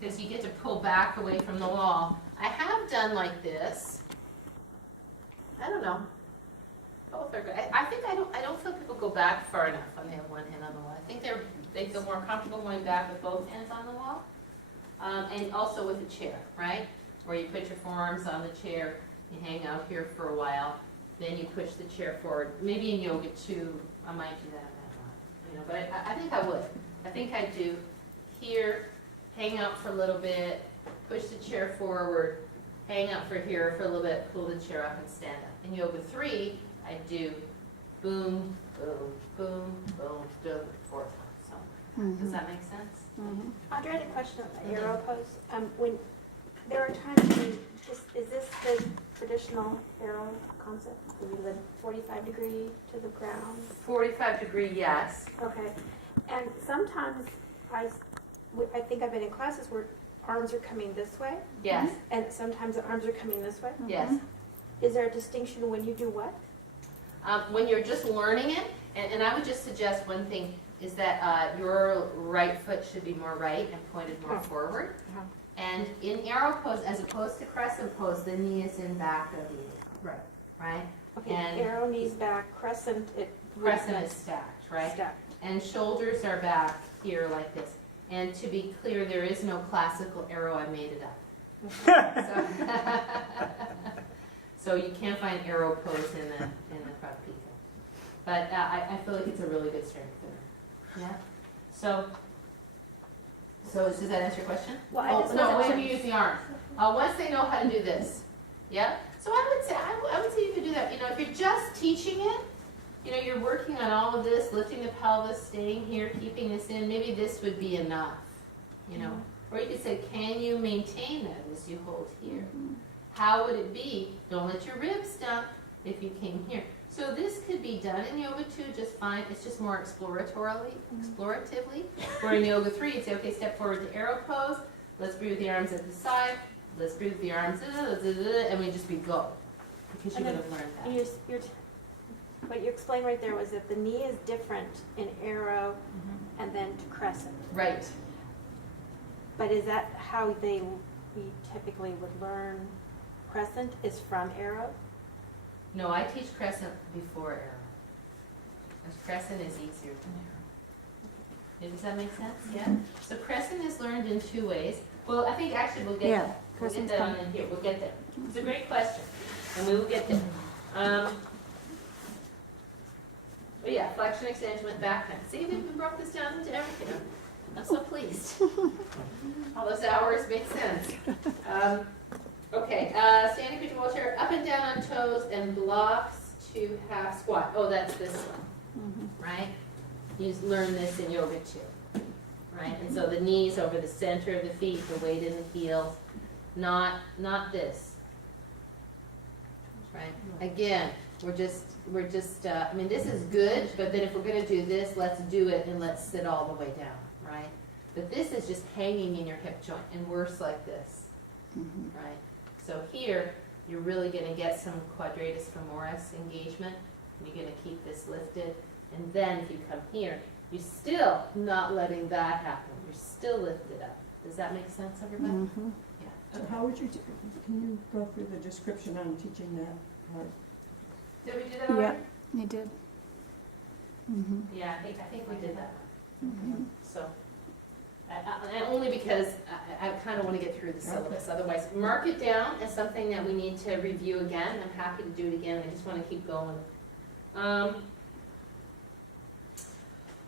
because you get to pull back away from the wall. I have done like this. I don't know. Both are good. I don't feel people go back far enough when they have one hand on the wall. I think they feel more comfortable going back with both hands on the wall. And also with the chair, right? Where you put your forearms on the chair, you hang out here for a while, then you push the chair forward. Maybe in yoga too, I might do that. But I think I would. I think I'd do here, hang out for a little bit, push the chair forward, hang out for here for a little bit, pull the chair up and stand up. In yoga 3, I do boom, boom, boom, boom, boom, 4 times. So, does that make sense? Audrey had a question on the arrow pose. When there are times when is this the traditional arrow concept? When you live 45 degree to the ground? 45 degree, yes. Okay. And sometimes I think I've been in classes where arms are coming this way. Yes. And sometimes the arms are coming this way. Yes. Is there a distinction when you do what? When you're just learning it, and I would just suggest one thing is that your right foot should be more right and pointed more forward. And in arrow pose, as opposed to crescent pose, the knee is in back of the ankle. Right? Okay, And arrow, knees back, crescent, crescent is stacked, right? Stacked. And shoulders are back here like this. And to be clear, there is no classical arrow, I made it up. So you can't find arrow pose in the Prabhupada. But I feel like it's a really good strength there. Yeah? So does that answer your question? Well, I just no, wasn't when you use the arms. Once they know how to do this. Yeah? So I would say you could do that. If you're just teaching it, you're working on all of this, lifting the pelvis, staying here, keeping this in, maybe this would be enough. Or you could say, can you maintain that as you hold here? How would it be? Don't let your ribs dump if you came here. So this could be done in yoga 2 just fine. It's just more exploratively. Where in yoga 3, you'd say, okay, step forward to arrow pose. Let's breathe with the arms at the side. Let's breathe with the arms, and we just go. Because you would have learned that. What you explained right there was that the knee is different in arrow and then to crescent. Right. But is that how we typically would learn crescent is from arrow? No, I teach crescent before arrow. Because crescent is easier than arrow. Does that make sense? Yeah? So crescent is learned in 2 ways. Well, I think actually we'll get that. We'll get that on in here. We'll get there. It's a great question. And we will get there. But yeah, flexion, extension, with back bend. See, we broke this down into everything. I'm so pleased. All those hours make sense. Okay, standing picture wheelchair, up and down on toes and blocks to half squat. Oh, that's this one, right? You learn this in yoga too, right? And so the knees over the center of the feet, the weight in the heels, not this, right? Again, we're just. I mean, this is good, but then if we're going to do this, let's do it and let's sit all the way down, right? But this is just hanging in your hip joint and worse like this, right? So here, you're really going to get some quadratus femoris engagement. And you're going to keep this lifted. And then if you come here, you're still not letting that happen. You're still lifted up. Does that make sense, everybody? Yeah. So how would you, can you go through the description on teaching that part? Did we do that already? You did. Yeah, I think we did that one. So, and only because I kind of want to get through the syllabus. Otherwise, mark it down as something that we need to review again. I'm happy to do it again. I just want to keep going.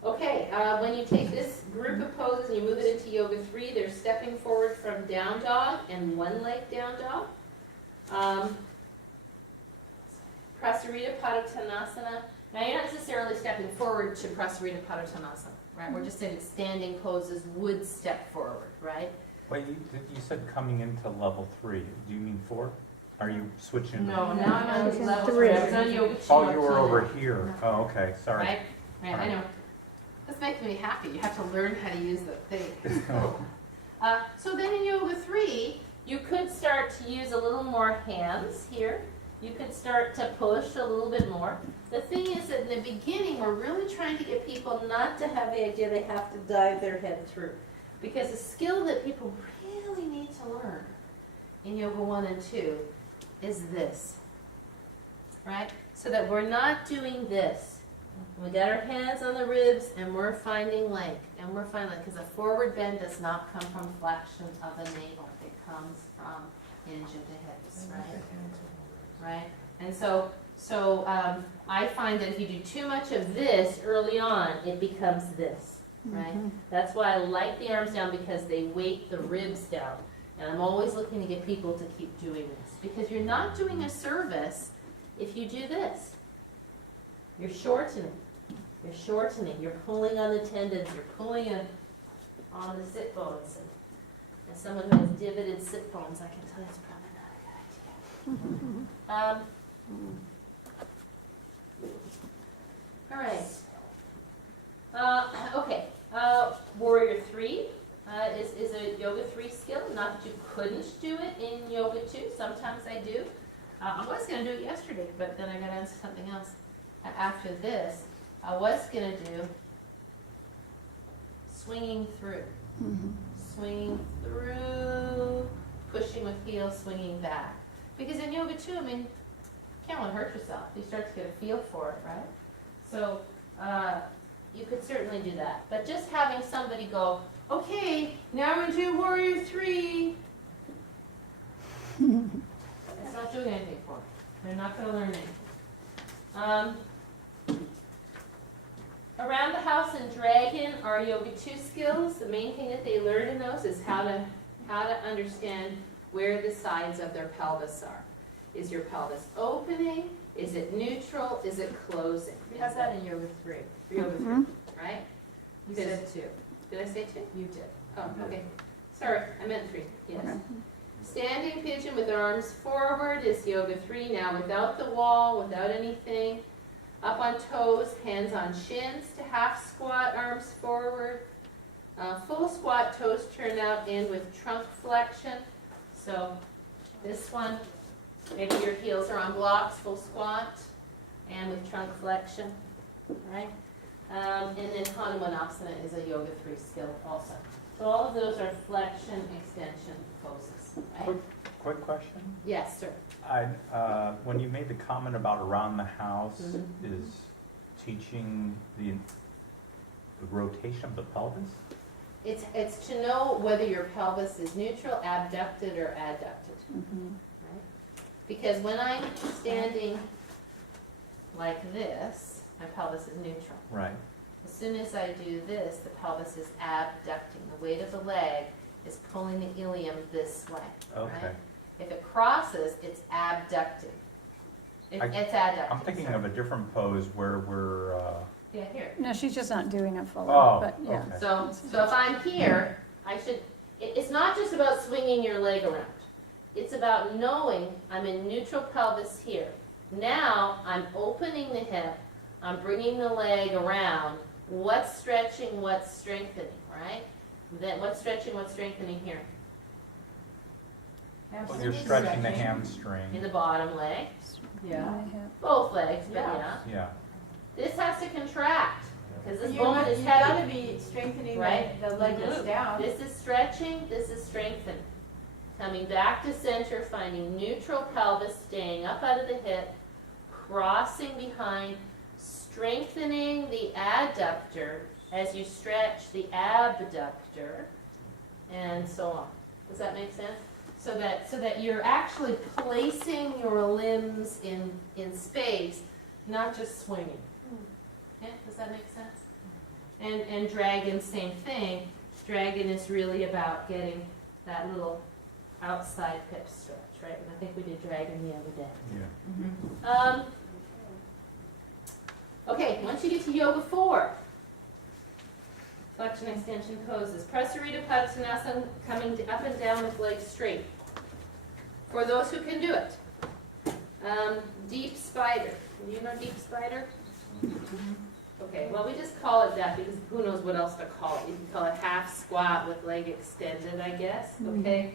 Okay, when you take this group of poses and you move it into Yoga 3, they're stepping forward from down dog and one leg down dog. Prasarita Padottanasana. Now you're not necessarily stepping forward to Prasarita Padottanasana, right? We're just saying that standing poses would step forward, right? Wait, you said coming into level 3. Do you mean 4? Are you switching? No, now I'm on level 3. Three. I was on Yoga 2. Oh, you were over here. Oh, okay. Sorry. Right? Right, I know. This makes me happy. You have to learn how to use the thing. So then in Yoga 3, you could start to use a little more hands here. You could start to push a little bit more. The thing is that in the beginning, we're really trying to get people not to have the idea they have to dive their head through. Because the skill that people really need to learn in Yoga 1 and 2 is this, right? So that we're not doing this. We got our hands on the ribs and we're finding length, and we're finding length, because a forward bend does not come from flexion of the navel. It comes from hinge of the hips, right? Right? And so I find that if you do too much of this early on, it becomes this, right? That's why I like the arms down, because they weight the ribs down. And I'm always looking to get people to keep doing this, because you're not doing a service if you do this. You're shortening. You're shortening. You're pulling on the tendons. You're pulling on the sit bones. And someone who has divoted sit bones, I can tell you it's probably not a good idea. All right. Okay. Warrior 3 is a Yoga 3 skill. Not that you couldn't do it in Yoga 2. Sometimes I do. I was going to do it yesterday, but then I got into something else. After this, I was going to do swinging through. Swinging through, pushing with heels, swinging back. Because in Yoga 2, I mean, you can't want to hurt yourself. You start to get a feel for it, right? So you could certainly do that. But just having somebody go, okay, now we're going to do Warrior 3. It's not doing anything for them. They're not going to learn anything. Around the house and dragon are Yoga 2 skills. The main thing that they learn in those is how to understand where the sides of their pelvis are. Is your pelvis opening? Is it neutral? Is it closing? We have that in Yoga 3. Yoga 3, right? You said 2. Did I say 2? You did. Oh, okay. Sorry, I meant 3. Yes. Standing pigeon with arms forward is Yoga 3. Now without the wall, without anything. Up on toes, hands on shins to half squat, arms forward. Full squat, toes turned out, and with trunk flexion. So this one, maybe your heels are on blocks, full squat, and with trunk flexion, right? And then Hanumanasana is a Yoga 3 skill also. So all of those are flexion, extension poses, right? Quick question. Yes, sir. When you made the comment about around the house, is teaching the rotation of the pelvis? It's to know whether your pelvis is neutral, abducted, or adducted. Right? Because when I'm standing like this, my pelvis is neutral. Right. As soon as I do this, the pelvis is abducting. The weight of the leg is pulling the ilium this way. Okay. Right? If it crosses, it's abducting. It's adducting. I'm thinking sorry. of a different pose where we're, Yeah, here. No, she's just not doing it fully, Oh, but yeah. okay. So if I'm here, it's not just about swinging your leg around. It's about knowing I'm in neutral pelvis here. Now I'm opening the hip, I'm bringing the leg around. What's stretching, what's strengthening, right? Then what's stretching, what's strengthening here? you're stretching the hamstring. In the bottom leg, Yeah. My hip. both legs, but Yeah. yeah. Yeah. This has to contract, because this You're bone not- is you gotta heavy. be strengthening Right? the leg that's Glute. down. This is stretching, this is strengthening. Coming back to center, finding neutral pelvis, staying up out of the hip, crossing behind, strengthening the adductor as you stretch the abductor, and so on. Does that make sense? So that you're actually placing your limbs in space, not just swinging. Yeah, does that make sense? And dragon, same thing. Dragon is really about getting that little outside hip stretch, right? And I think we did dragon the other day. Yeah. Okay, once you get to Yoga 4, flexion extension poses. Prasarita Padasana, coming up and down with legs straight. For those who can do it. Deep spider. Do you know deep spider? Okay, well, we just call it that because who knows what else to call it. You can call it half squat with leg extended, I guess, okay?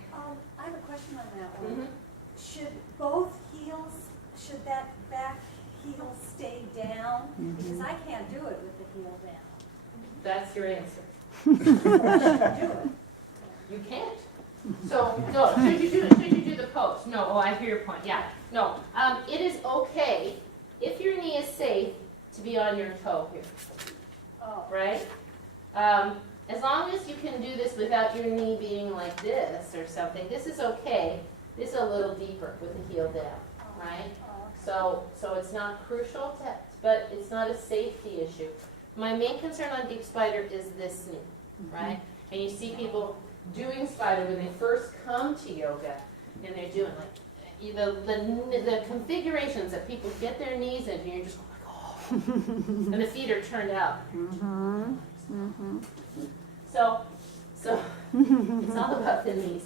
I have a question on that one. Mhm. Should both heels, should that back heel stay down? Because I can't do it with the heel down. That's your answer. I should do it. You can't. So, no, should you do the pose? No, oh, I hear your point, yeah. No, it is okay, if your knee is safe, to be on your toe here, Oh, right? As long as you can do this without your knee being like this or something, this is okay. This is a little deeper with the heel down, right? oh, So it's not crucial to, but it's not a safety issue. My main concern on deep spider is this knee, right? And you see people doing spider when they first come to yoga, and they're doing like, the configurations that people get their knees into, and you're just like, oh, and the feet are turned out. So it's all about the knees.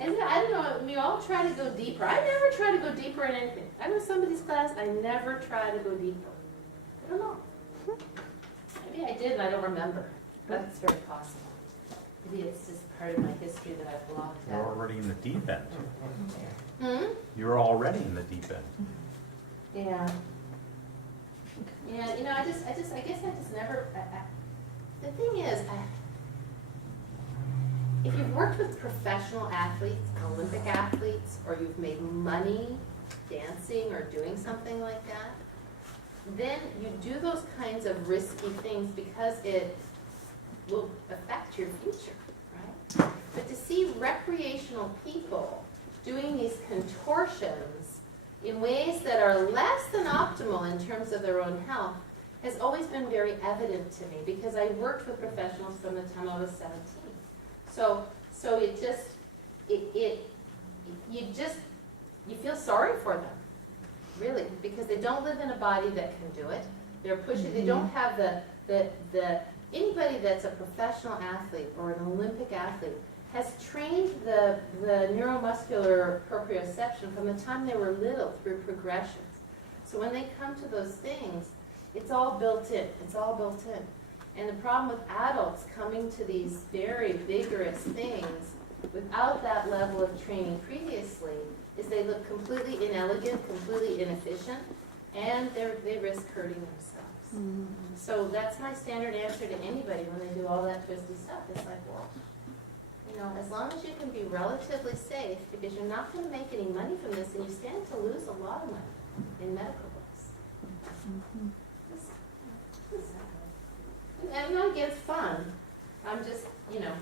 And I don't know, we all try to go deeper. I never try to go deeper in anything. I know somebody's class, I never try to go deeper. I don't know. Maybe I did and I don't remember. That's very possible. Maybe it's just part of my history that I've blocked You're out. already in the deep end. Hmm? You're already in the deep end. Yeah. Yeah, you know, I guess I just never, the thing is, if you've worked with professional athletes, Olympic athletes, or you've made money dancing or doing something like that, then you do those kinds of risky things because it will affect your future, right? But to see recreational people doing these contortions in ways that are less than optimal in terms of their own health has always been very evident to me because I worked with professionals from the time I was 17. So it just, you feel sorry for them, really, because they don't live in a body that can do it. They're pushing, they don't have anybody that's a professional athlete or an Olympic athlete has trained the neuromuscular proprioception from the time they were little through progressions. So when they come to those things, it's all built in, it's all built in. And the problem with adults coming to these very vigorous things without that level of training previously is they look completely inelegant, completely inefficient, and they risk hurting themselves. So that's my standard answer to anybody when they do all that twisty stuff. It's like, well, you know, as long as you can be relatively safe, because you're not going to make any money from this, and you stand to lose a lot of money in medical bills. And I'm not against fun. I'm just, you know,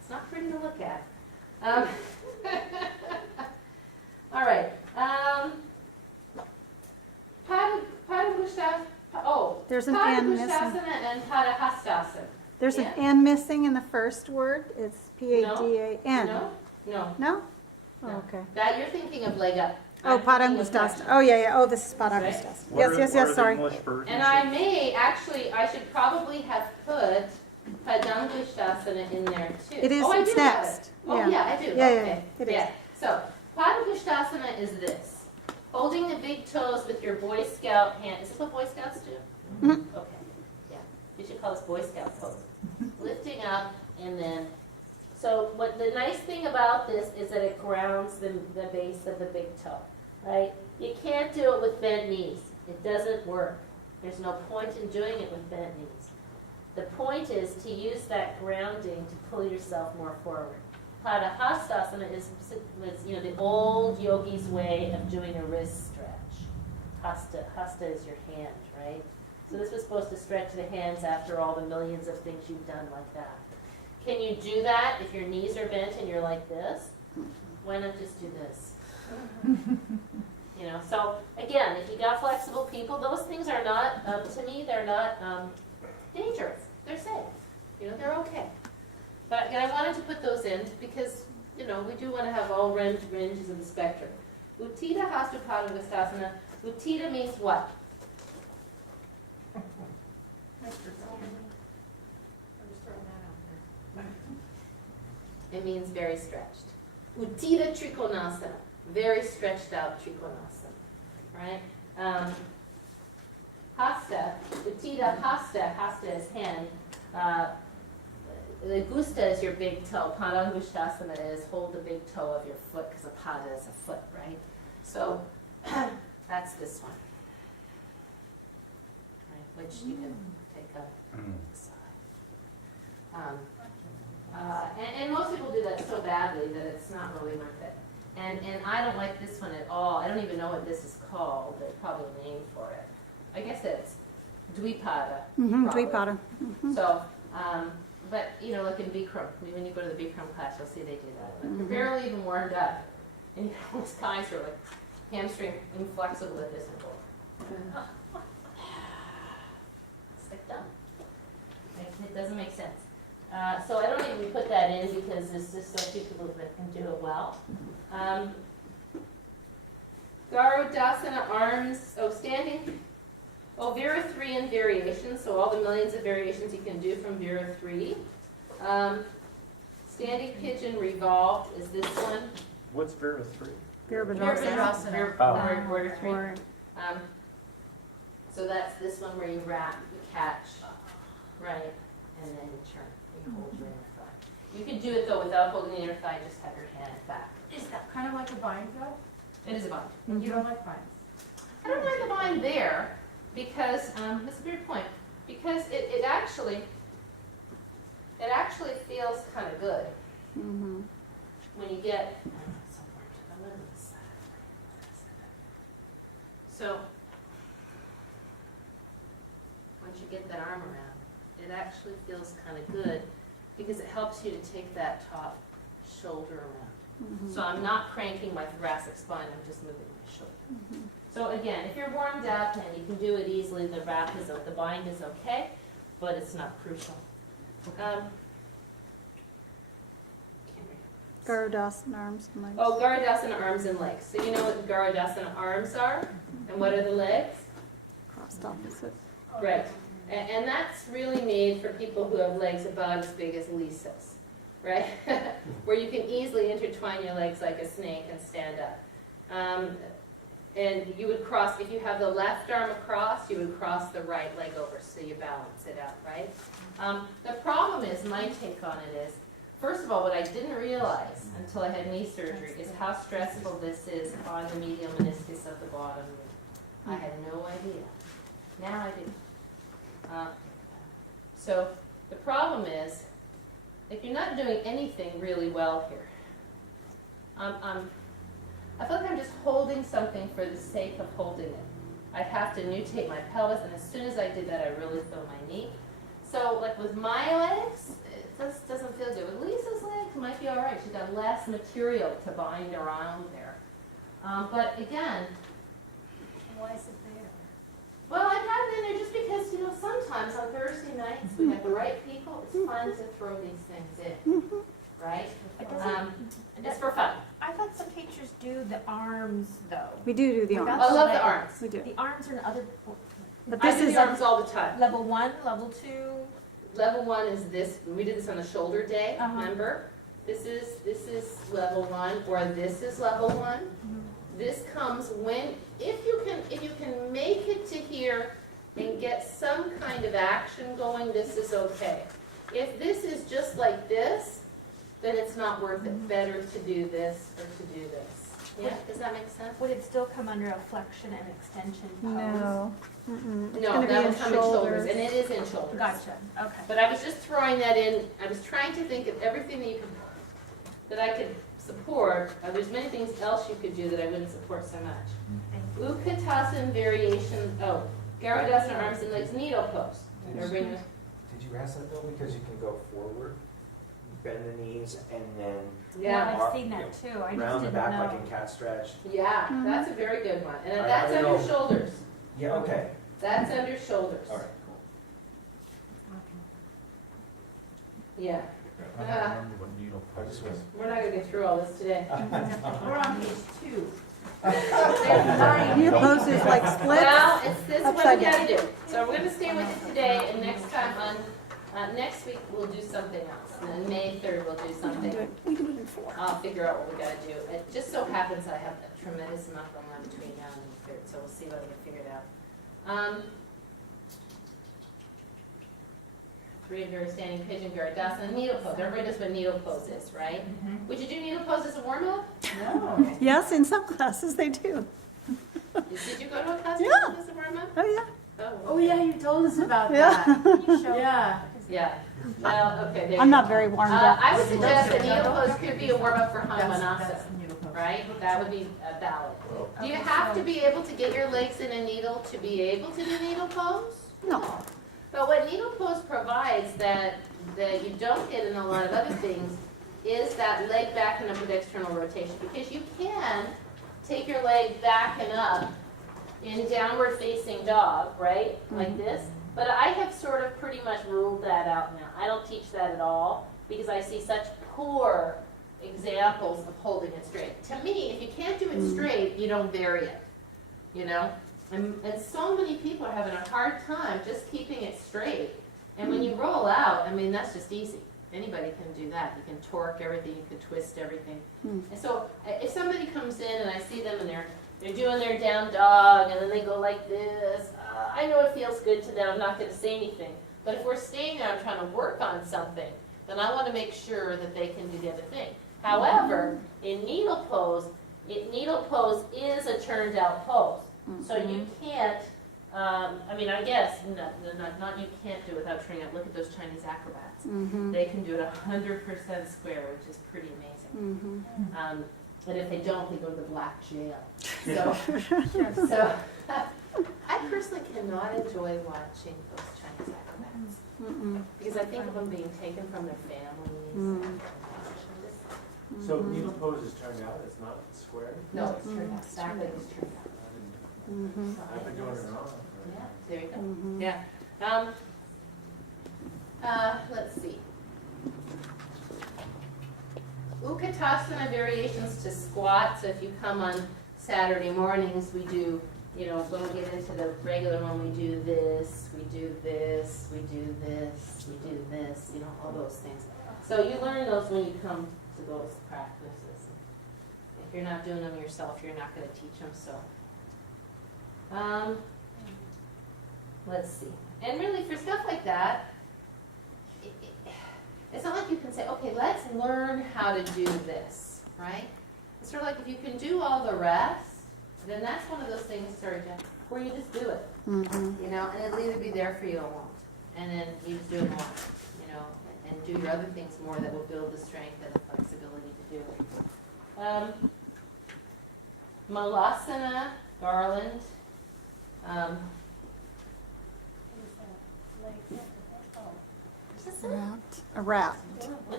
it's not pretty to look at. All right. There's an N missing. Padangusthasana and Padahastasana. There's an Yeah. N missing in the first word. It's P-A-D-A-N. No? No? No. Oh, okay. That you're thinking of leg up. Oh, I'm thinking of Padangusthasana. flexion. Oh, yeah. Oh, this is Padangusthasana. Yes, sorry. And I may, actually, I should probably have put Padangusthasana in there too. It is, Oh, I it's do have next. it. Oh, yeah, I do, Yeah, okay. it is. Yeah. So, Padangusthasana is this. Holding the big toes with your Boy Scout hand. Is this what Boy Scouts do? Mhm. Okay, yeah. You should call this Boy Scout pose. Lifting up and then, so what the nice thing about this is that it grounds the base of the big toe, right? You can't do it with bent knees. It doesn't work. There's no point in doing it with bent knees. The point is to use that grounding to pull yourself more forward. Padahastasana is you know, the old yogi's way of doing a wrist stretch. Hasta is your hand, right? So this was supposed to stretch the hands after all the millions of things you've done like that. Can you do that if your knees are bent and you're like this? Why not just do this? You know, so again, if you got flexible people, those things are not, to me, they're not dangerous. They're safe. You know, they're okay. But I wanted to put those in because, you know, we do want to have all ranges of the spectrum. Utthita Hasta Padangusthasana. Utthita means what? It means very stretched. Utthita Trikonasana, very stretched out Trikonasana, right? Hasta, Utthita Hasta is hand. The Gusta is your big toe. Padangusthasana is hold the big toe of your foot because a pada is a foot, right? So that's this one, right? Which you can take up the side. And most people do that so badly that it's not really worth it. And I don't like this one at all. I don't even know what this is called. There's probably a name for it. I guess it's Dvipada. probably. Dvipada. So, but you know, like in Bikram, when you go to the Bikram class, you'll see they do that. Like, you're barely even warmed up, and you know, those guys are like hamstring inflexible at this and go. It's like dumb. Like, it doesn't make sense. So I don't even put that in because there's just so few people that can do it well. Garudasana arms, standing. Vira 3 and variations, so all the millions of variations you can do from Vira 3. Standing pigeon revolved is this one. What's Vera 3? Virabhadrasana. Oh. Warrior 3. Or So that's this one where you wrap, you catch, right, and then you turn, you hold your inner thigh. You can do it though without holding the inner thigh, just have your hand back. Is that kind of like a bind though? It is a bind. You don't like binds? I don't like the bind there because, that's a good point, because it actually feels kind of good when you get, so, once you get that arm around, it actually feels kind of good because it helps you to take that top shoulder around. So I'm not cranking my thoracic spine, I'm just moving my shoulder. So again, if you're warmed up and you can do it easily, the wrap is, the bind is okay, but it's not crucial. Garudasana arms and legs. Garudasana arms and legs. So you know what the Garudasana arms are? And what are the legs? Crossed opposite. Right. And that's really made for people who have legs about as big as Lisa's, right? Where you can easily intertwine your legs like a snake and stand up. And you would cross, if you have the left arm across, you would cross the right leg over so you balance it out, right? The problem is, my take on it is, first of all, what I didn't realize until I had knee surgery is how stressful this is on the medial meniscus of the bottom knee. I had no idea. Now I do. So the problem is, if you're not doing anything really well here, I feel like I'm just holding something for the sake of holding it. I'd have to nutate my pelvis, and as soon as I did that, I really feel my knee. So, like with my legs, it just doesn't feel good. With Lisa's legs, it might be all right. She's got less material to bind around there. But again, Why is it there? well, I got it in there just because, you know, sometimes on Thursday nights, we have the right people, it's fun to throw these things in, right? It's for fun. I thought some teachers do the arms though. We do the Without arms. I love the arms. We do. The arms are in other, But I this do is the arms all the time. level 1, level 2. Level 1 is this, we did this on the shoulder day, Uh-huh. remember? This is level 1, or this is level 1. This comes when, if you can make it to here and get some kind of action going, this is okay. If this is just like this, then it's not worth it. Better to do this or to do this. Yeah, does that make sense? Would it still come under a flexion and extension pose? no. Mm-mm. It's No, gonna be that in will come in shoulders, and it is in shoulders. Gotcha, okay. But I was just throwing that in, I was trying to think of everything that I could support. There's many things else you could do that I wouldn't support so much. Utkatasana variation, Garudasana arms and legs, needle pose. Everybody knows? Did you ask that though? Because you can go forward, bend the knees, and then Yeah, I've seen that too, I just round the didn't back know. like in cat stretch. yeah, that's a very good one. And I that's don't under know. shoulders. Yeah, okay. That's under shoulders. All right, cool. Yeah, I don't remember what needle I pose just is. was. we're not gonna get through all this today. We're on page 2. Needle pose is like splits. Well, it's this one we Upside gotta do. So we're gonna stay with it today, and next time next week we'll do something else. And then May 3rd we'll do something. We can do it in 4. I'll figure out what we gotta do. It just so happens I have a tremendous amount going on between now and the 3rd, so we'll see what I can figure it out. 3 of your standing pigeon, Garudasana, needle pose. Everybody knows what needle pose is, right? Would you do needle pose as a warm-up? No. Yes, in some classes they do. Did you go to a class Yeah. as a warm-up? Oh, yeah. Oh, Oh yeah, you told us about Yeah. that. Yeah. Yeah. Well, okay, there you I'm not go. very warmed up. I would suggest that needle pose could be a warm-up for That's Hanumanasana, the needle pose. right? That would be valid. Do you Okay, have so- to be able to get your legs in a needle to be able to do needle pose? No. But what needle pose provides that you don't get in a lot of other things is that leg back and up with external rotation. Because you can take your leg back and up in downward facing dog, right? Like this. But I have sort of pretty much ruled that out now. I don't teach that at all because I see such poor examples of holding it straight. To me, if you can't do it straight, you don't vary it, you know? And so many people are having a hard time just keeping it straight. And when you roll out, I mean, that's just easy. Anybody can do that. You can torque everything, you can twist everything. And so if somebody comes in and I see them and they're doing their down dog and then they go like this, I know it feels good to them, I'm not gonna say anything. But if we're staying there, I'm trying to work on something, then I wanna make sure that they can do the other thing. However, in needle pose is a turned out pose. So you can't, I mean, I guess, not you can't do it without turning out. Look at those Chinese acrobats. They can do it 100% square, which is pretty amazing. And if they don't, they go to the black jail. So I personally cannot enjoy watching those Chinese acrobats because I think of them being taken from their families. So needle pose is turned out, it's not square? No, it's turned out. Exactly, it's turned out. I've been doing it wrong. Yeah, there you go. Yeah. Let's see. Utkatasana variations to squat. So if you come on Saturday mornings, we do, you know, when we get into the regular one, we do this, we do this, we do this, we do this, you know, all those things. So you learn those when you come to those practices. If you're not doing them yourself, you're not going to teach them. So. Let's see. And really for stuff like that, it's not like you can say, okay, let's learn how to do this, right? It's sort of like if you can do all the rest, then that's one of those things, where you just do it, you know, and it'll either be there for you or won't. And then you just do it more, you know, and do your other things more that will build the strength and the flexibility to do it. Malasana, garland. A wrap.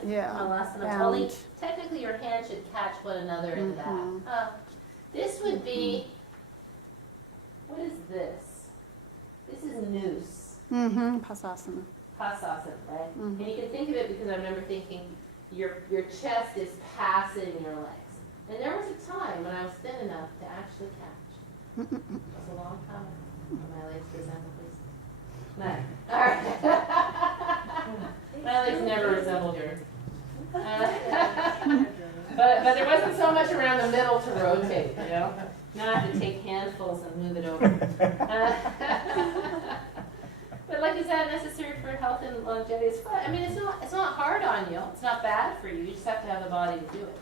Yeah. Malasana. Bound. Only technically your hands should catch one another in that. This would be, what is this? This is noose. Pasasana. Pasasana, right? And you can think of it because I remember thinking your chest is passing your legs. And there was a time when I was thin enough to actually catch. It was a long time when my legs resembled this. No. All right. My legs never resembled yours. But there wasn't so much around the middle to rotate, you know? Now I have to take handfuls and move it over. But like, is that necessary for health and longevity? It's fun. I mean, it's not hard on you. It's not bad for you. You just have to have the body to do it.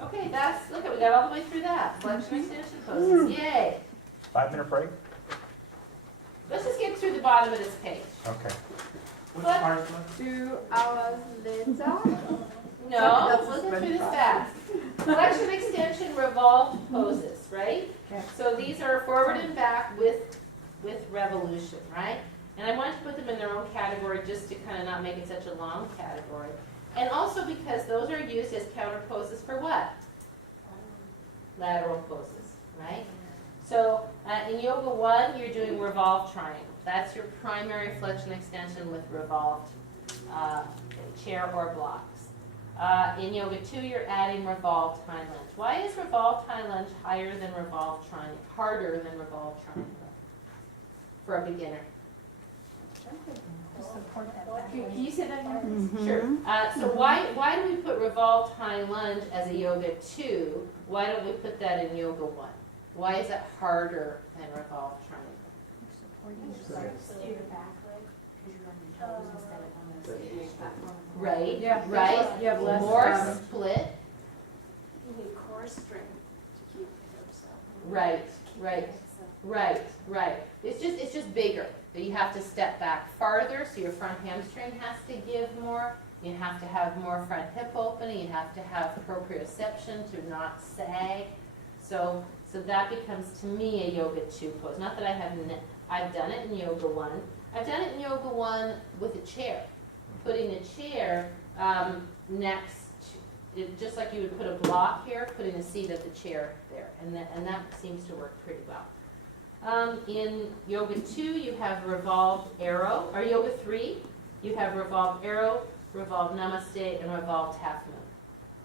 Okay, look at, we got all the way through that. Flexion extension poses. Yay. 5-minute break? Let's just get through the bottom of this page. Okay. Which But- part is that? 2 hours later. No, we'll get through this fast. Flexion extension revolved poses, right? So these are forward and back with revolution, right? And I want to put them in their own category just to kind of not make it such a long category. And also because those are used as counter poses for what? Lateral poses, right? So in Yoga 1, you're doing revolved triangle. That's your primary flexion extension with revolved chair or blocks. In Yoga 2, you're adding revolved high lunge. Why is revolved high lunge harder than revolved triangle for a beginner? Can you say that again? Sure. So why do we put revolved high lunge as a Yoga 2? Why don't we put that in Yoga 1? Why is that harder than revolved triangle? Right, Yeah, right. you have less, More split. You need core strength to keep hips up. Right, right. Right, right. It's just bigger. You have to step back farther, so your front hamstring has to give more. You have to have more front hip opening. You have to have proprioception to not sag. So that becomes to me a yoga 2 pose. Not that I haven't. I've done it in yoga 1. I've done it in yoga 1 with a chair, putting a chair next to it, just like you would put a block here, putting a seat of the chair there, and that seems to work pretty well. In yoga 2, you have revolved arrow, or yoga 3, you have revolved arrow, revolved namaste, and revolved half moon.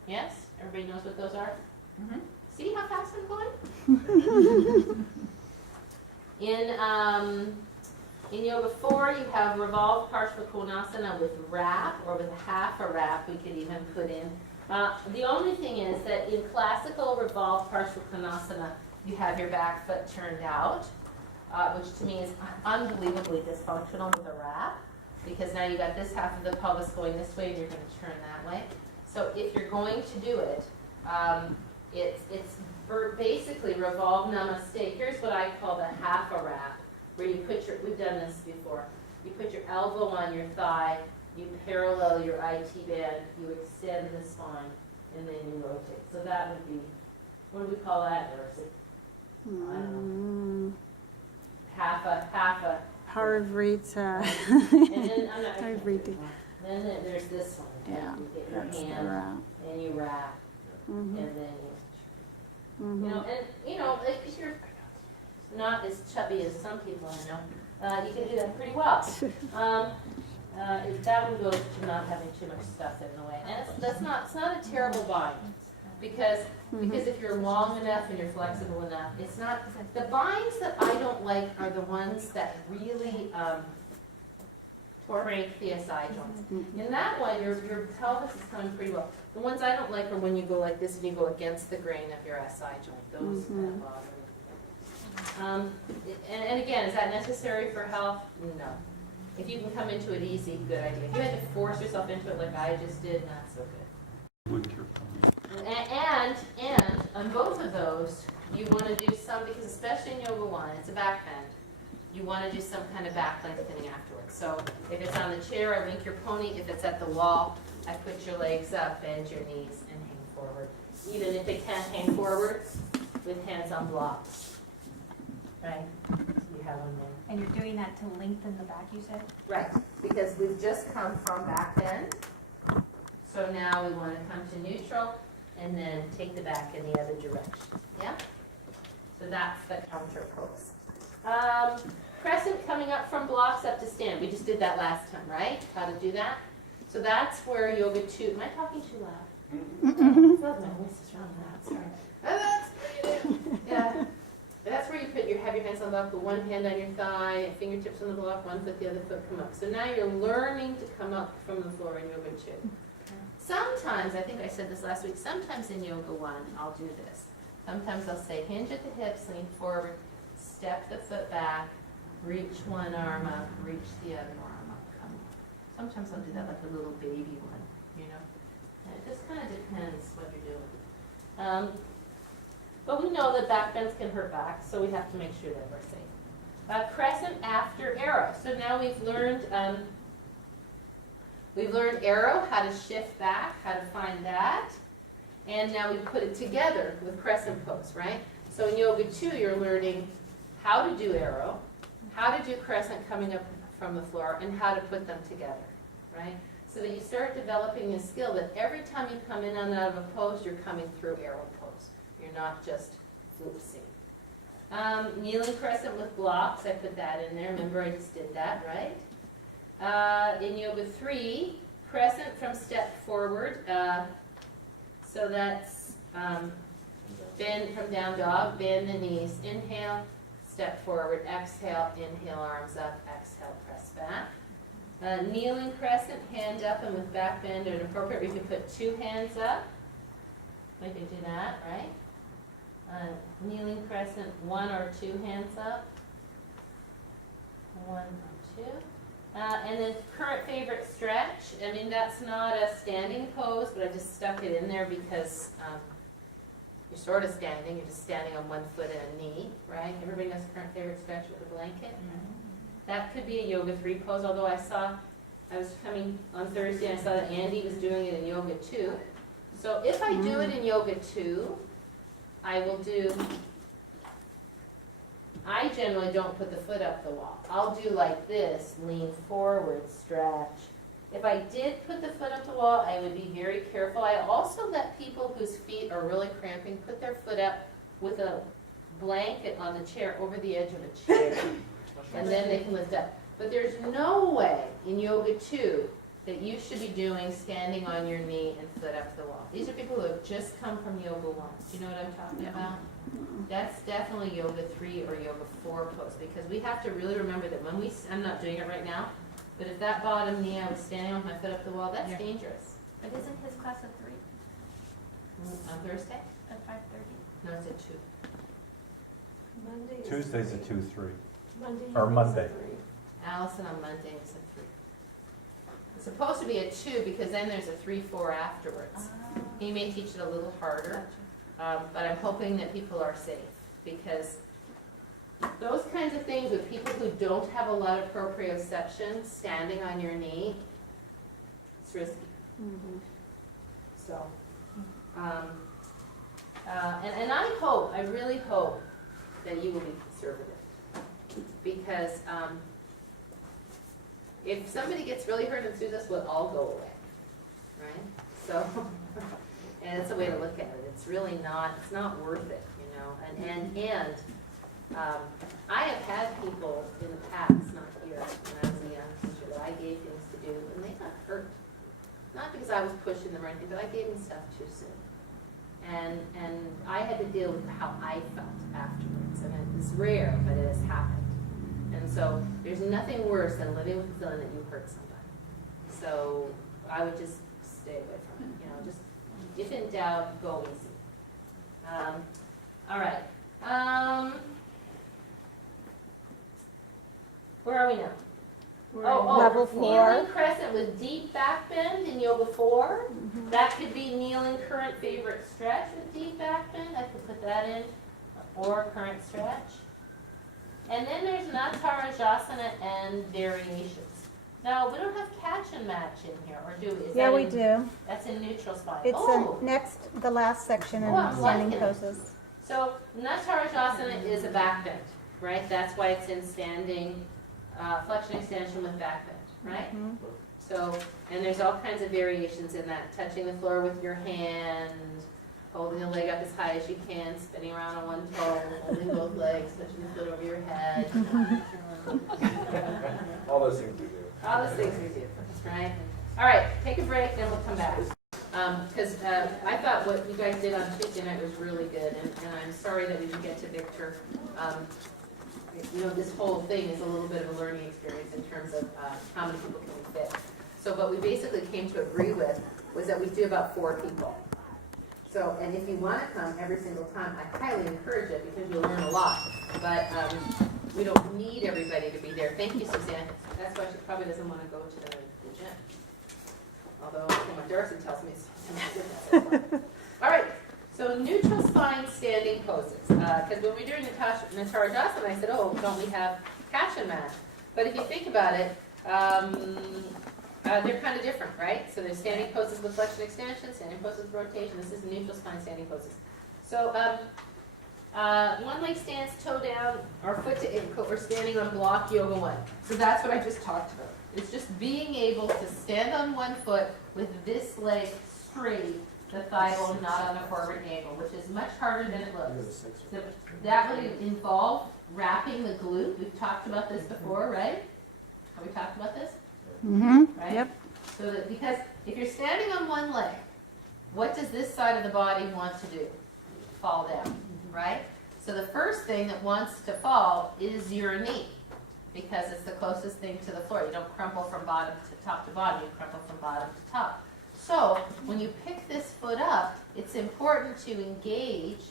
Yes? Everybody knows what those are? Mhm. See how fast I'm going? In yoga 4, you have revolved Parshva with wrap, or with half a wrap we could even put in. The only thing is that in classical revolved Parshva you have your back foot turned out, which to me is unbelievably dysfunctional with a wrap, because now you got this half of the pelvis going this way and you're going to turn that way. So if you're going to do it, it's basically revolved namaste. Here's what I call the half a wrap, where you put we've done this before, you put your elbow on your thigh, you parallel your IT band, you extend the spine, and then you rotate. So that would be, what do we call that, Darcy? I don't know. Half a. Harvrita. And then, I'm not. Harvrita. Then there's this one. Yeah, You get that's your the hand, wrap. and you wrap, Mhm. and then you, Mhm. if you're not as chubby as some people I know, you can do that pretty well. That would go to not having too much stuff in the way. And it's not a terrible bind, because if you're long enough and you're flexible enough, it's not, the binds that I don't like are the ones that really break the SI joints. In that one, your pelvis is coming pretty well. The ones I don't like are when you go like this and you go against the grain of your SI joint. Those kind of bother me. And again, is that necessary for health? No. If you can come into it easy, good idea. If you had to force yourself into it like I just did, not so good. With your phone. And on both of those, you want to do some, because especially in yoga 1, it's a back bend. You want to do some kind of back lengthening afterwards. So if it's on the chair, I link your pony. If it's at the wall, I put your legs up, bend your knees, and hang forward. Even if it can't hang forward, with hands on blocks. Right? You have them there. And you're doing that to lengthen the back, you said? Right, because we've just come from back bend. So now we want to come to neutral and then take the back in the other direction. Yeah? So that's the counter pose. Crescent coming up from blocks up to stand. We just did that last time, right? How to do that? So that's where yoga 2. Am I talking too loud? My voice is wrong loud. Sorry. That's where you do. Yeah. That's where you have your hands on the block, put one hand on your thigh, fingertips on the block, one foot, the other foot come up. So now you're learning to come up from the floor in yoga 2. Sometimes, I think I said this last week, sometimes in yoga 1, I'll do this. Sometimes I'll say hinge at the hips, lean forward, step the foot back, reach one arm up, reach the other arm up, come up. Sometimes I'll do that like a little baby one, you know. And it just kind of depends what you're doing. But we know that back bends can hurt back, so we have to make sure that we're safe. Crescent after arrow. So now we've learned arrow, how to shift back, how to find that. And now we put it together with crescent pose, right? So in yoga 2, you're learning how to do arrow, how to do crescent coming up from the floor, and how to put them together, right? So that you start developing this skill that every time you come in and out of a pose, you're coming through arrow pose. You're not just floopsing. Kneeling crescent with blocks, I put that in there. Remember, I just did that, right? In yoga 3, crescent from step forward. So that's bend from down dog, bend the knees, inhale, step forward, exhale, inhale, arms up, exhale, press back. Kneeling crescent, hand up and with back bend and appropriate. We can put 2 hands up. We can do that, right? Kneeling crescent, 1 or 2 hands up. 1 or 2. And then current favorite stretch. I mean, that's not a standing pose, but I just stuck it in there because you're sort of standing, you're just standing on one foot and a knee, right? Everybody knows current favorite stretch with a blanket. That could be a yoga 3 pose, although I was coming on Thursday and I saw that Andy was doing it in yoga 2. So if I do it in yoga 2, I generally don't put the foot up the wall. I'll do like this, lean forward, stretch. If I did put the foot up the wall, I would be very careful. I also let people whose feet are really cramping put their foot up with a blanket on the chair over the edge of a chair. And then they can lift up. But there's no way in yoga 2 that you should be doing standing on your knee and foot up the wall. These are people who have just come from yoga 1. Do you know what I'm talking about? That's definitely yoga 3 or yoga 4 pose, because we have to really remember that when I'm not doing it right now, but if that bottom knee, I was standing with my foot up the wall, that's dangerous. But isn't his class at 3, On Thursday? at 5:30? No, it's at 2. Monday is Tuesday's a 3. 2-3. Monday or is Monday. 3. Allison on Monday is at 3. It's supposed to be at 2 because then there's a 3-4 afterwards. He may teach it a little harder, but I'm hoping that people are safe, because those kinds of things with people who don't have a lot of proprioception, standing on your knee, it's risky. So, and I really hope that you will be conservative, because if somebody gets really hurt and sues us, we'll all go away, right? So, and it's a way to look at it. It's really not, it's not worth it, you know. And I have had people in the past, not here, when I was a young teacher, that I gave things to do, and they got hurt. Not because I was pushing them or anything, but I gave them stuff too soon. And I had to deal with how I felt afterwards. And it's rare, but it has happened. And so there's nothing worse than living with the feeling that you hurt somebody. So I would just stay away from it. You know, just if in doubt, go easy. All right. Where are we now? Level 4. Kneeling crescent with deep back bend in yoga 4. That could be kneeling current favorite stretch with deep back bend. I could put that in, or current stretch. And then there's Natarajasana and variations. Now, we don't have catch and match in here, or do we? Is Yeah, that we in- do. That's in neutral spine. It's Oh, the last section in Oh, I'm standing liking it. poses. so Natarajasana is a back bend, right? That's why it's in standing flexion extension with back bend, right? Mhm. So, and there's all kinds of variations in that. Touching the floor with your hand, holding the leg up as high as you can, spinning around on one toe, holding both legs, touching the foot over your head. All those things we do. All those things we do, right? All right, take a break, then we'll come back. Because I thought what you guys did on Tuesday night was really good, and I'm sorry that we didn't get to Victor. You know, this whole thing is a little bit of a learning experience in terms of how many people can we fit. So what we basically came to agree with was that we do about 4 people. So, and if you want to come every single time, I highly encourage it because you'll learn a lot. But we don't need everybody to be there. Thank you, Suzanne. That's why she probably doesn't want to go to the gym. Although my Darcy tells me it's all right. So neutral spine standing poses. Because when we were doing Natarajasana, I said, oh, don't we have catch and match? But if you think about it, they're kind of different, right? So there's standing poses with flexion extension, standing poses with rotation. This is neutral spine standing poses. So one leg stands toe down, or foot to ankle. We're standing on block yoga 1. So that's what I just talked about. It's just being able to stand on one foot with this leg straight, the thigh bone not on a forward angle, which is much harder than it looks. So that would involve wrapping the glute. We've talked about this before, right? Have we talked about this? Mm-hmm. Right? Yep. So that, because if you're standing on one leg, what does this side of the body want to do? Fall down, right? So the first thing that wants to fall is your knee, because it's the closest thing to the floor. You don't crumple from bottom to bottom, you crumple from bottom to top. So when you pick this foot up, it's important to engage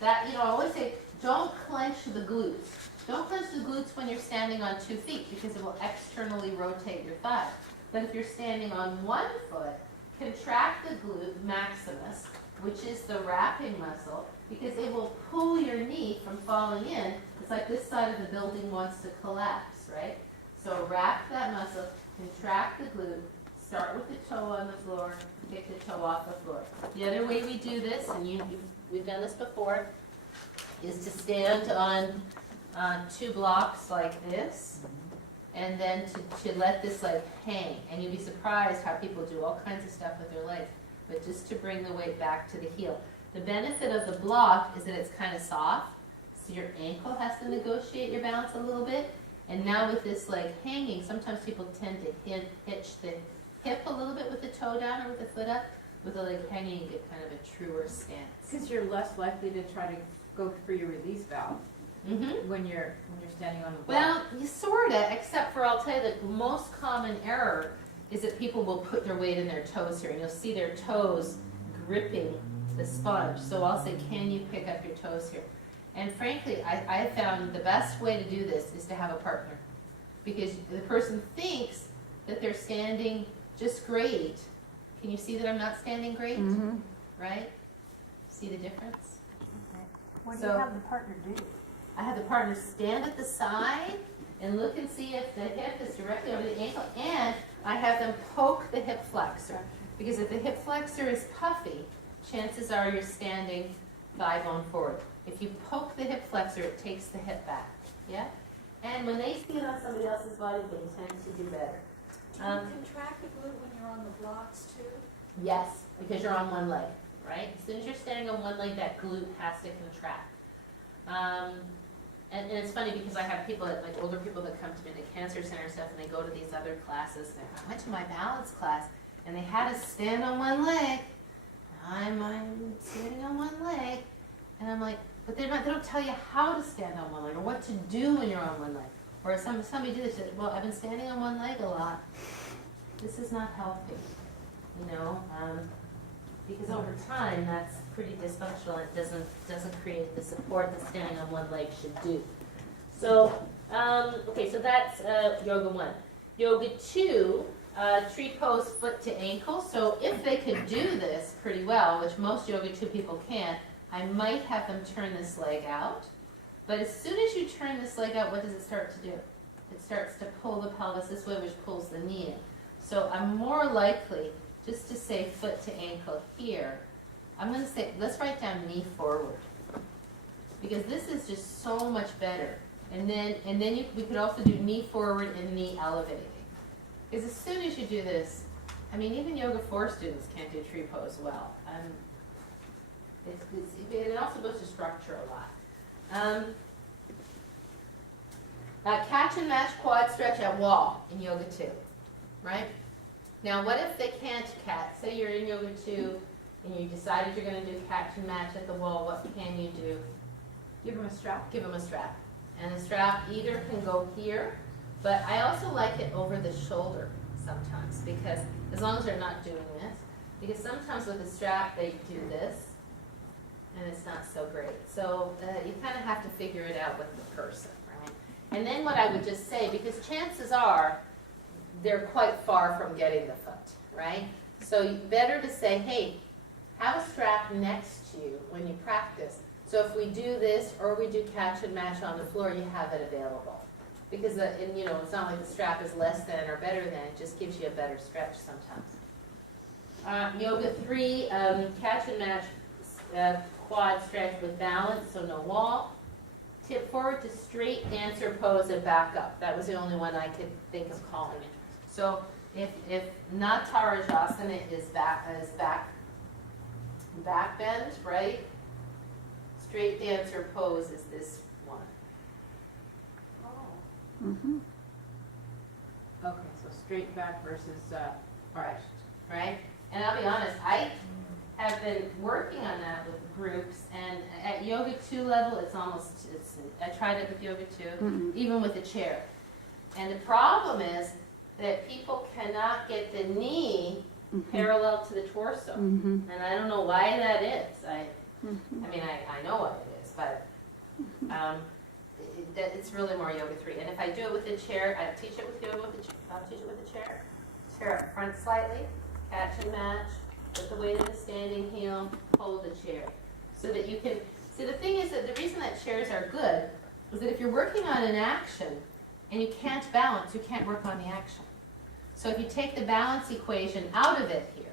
that, you know, I always say, don't clench the glutes. Don't clench the glutes when you're standing on 2 feet because it will externally rotate your thigh. But if you're standing on one foot, contract the glute maximus which is the wrapping muscle, because it will pull your knee from falling in. It's like this side of the building wants to collapse, right? So wrap that muscle, contract the glute, start with the toe on the floor, kick the toe off the floor. The other way we do this, and we've done this before, is to stand on 2 blocks like this, and then to let this leg hang. And you'd be surprised how people do all kinds of stuff with their legs, but just to bring the weight back to the heel. The benefit of the block is that it's kind of soft, so your ankle has to negotiate your balance a little bit. And now with this leg hanging, sometimes people tend to hitch the hip a little bit with the toe down or with the foot up. With the leg hanging, you get kind of a truer stance. Because you're less likely to try to go through your release valve Mm-hmm. when you're standing on the block. Well, you sorta, except for I'll tell you the most common error is that people will put their weight in their toes here, and you'll see their toes gripping the sponge. So I'll say, can you pick up your toes here? And frankly, I have found the best way to do this is to have a partner, because the person thinks that they're standing just great. Can you see that I'm not standing great? Mm-hmm. Right? See the difference? What do So- you have the partner do? I have the partner stand at the side and look and see if the hip is directly over the ankle, and I have them poke the hip flexor. Because if the hip flexor is puffy, chances are you're standing thigh bone forward. If you poke the hip flexor, it takes the hip back. Yeah? And when they see it on somebody else's body, they tend to do better. Do you contract the glute when you're on the blocks too? Yes, because you're on one leg, right? As soon as you're standing on one leg, that glute has to contract. And it's funny because I have people, like older people that come to me, the cancer center and stuff, and they go to these other classes. And I went to my balance class, and they had us stand on one leg. I'm standing on one leg, and I'm like, but they don't tell you how to stand on one leg or what to do when you're on one leg. Or somebody did this, said, well, I've been standing on one leg a lot. This is not healthy, you know, because over time that's pretty dysfunctional. It doesn't create the support that standing on one leg should do. So, okay, so that's yoga 1. Yoga 2, tree pose, foot to ankle. So if they could do this pretty well, which most yoga 2 people can, I might have them turn this leg out. But as soon as you turn this leg out, what does it start to do? It starts to pull the pelvis this way, which pulls the knee in. So I'm more likely just to say foot to ankle here. I'm going to say, let's write down knee forward, because this is just so much better. And then we could also do knee forward and knee elevating. Because as soon as you do this, I mean, even Yoga 4 students can't do tree pose well. It also goes to structure a lot. Catch and match quad stretch at wall in Yoga 2, right? Now, what if they can't catch? Say you're in Yoga 2 and you decided you're going to do catch and match at the wall. What can you do? Give them a strap. Give them a strap. And the strap either can go here, but I also like it over the shoulder sometimes, because as long as they're not doing this, because sometimes with a strap they do this, and it's not so great. So you kind of have to figure it out with the person, right? And then what I would just say, because chances are they're quite far from getting the foot, right? So better to say, hey, have a strap next to you when you practice. So if we do this or we do catch and match on the floor, you have it available. Because it's not like the strap is less than or better than, it just gives you a better stretch sometimes. Yoga 3, catch and match quad stretch with balance, so no wall. Tip forward to straight dancer pose and back up. That was the only one I could think of calling it. So if Natarajasana is back bend, right? Straight dancer pose is this one. Oh. Mm-hmm. Okay, so straight back versus arched. Right? And I'll be honest, I have been working on that with groups, and at Yoga 2 level, I tried it with Yoga 2, Mm-hmm. even with a chair. And the problem is that people cannot get the knee parallel to the torso. Mm-hmm. And I don't know why that is. Mm-hmm. I mean, I know what it is, but it's really more Yoga 3. And if I do it with a chair, I teach it with yoga with a chair. I'll teach it with a chair. Chair up front slightly, catch and match, Put the weight of the standing heel, hold the chair. So that you can, see the thing is that the reason that chairs are good is that if you're working on an action and you can't balance, you can't work on the action. So if you take the balance equation out of it here,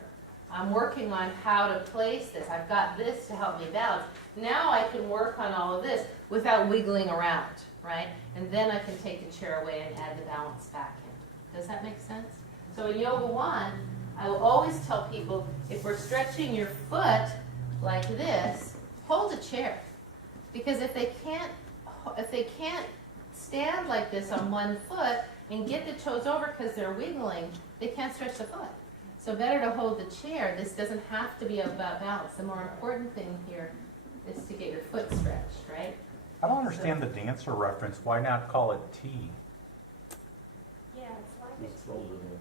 I'm working on how to place this. I've got this to help me balance. Now I can work on all of this without wiggling around, right? And then I can take the chair away and add the balance back in. Does that make sense? So in Yoga 1, I will always tell people, if we're stretching your foot like this, hold a chair. Because if they can't stand like this on one foot and get the toes over because they're wiggling, they can't stretch the foot. So better to hold the chair. This doesn't have to be about balance. The more important thing here is to get your foot stretched, right? I don't understand the dancer reference. Why not call it T? Yeah, it's like It's a older T. than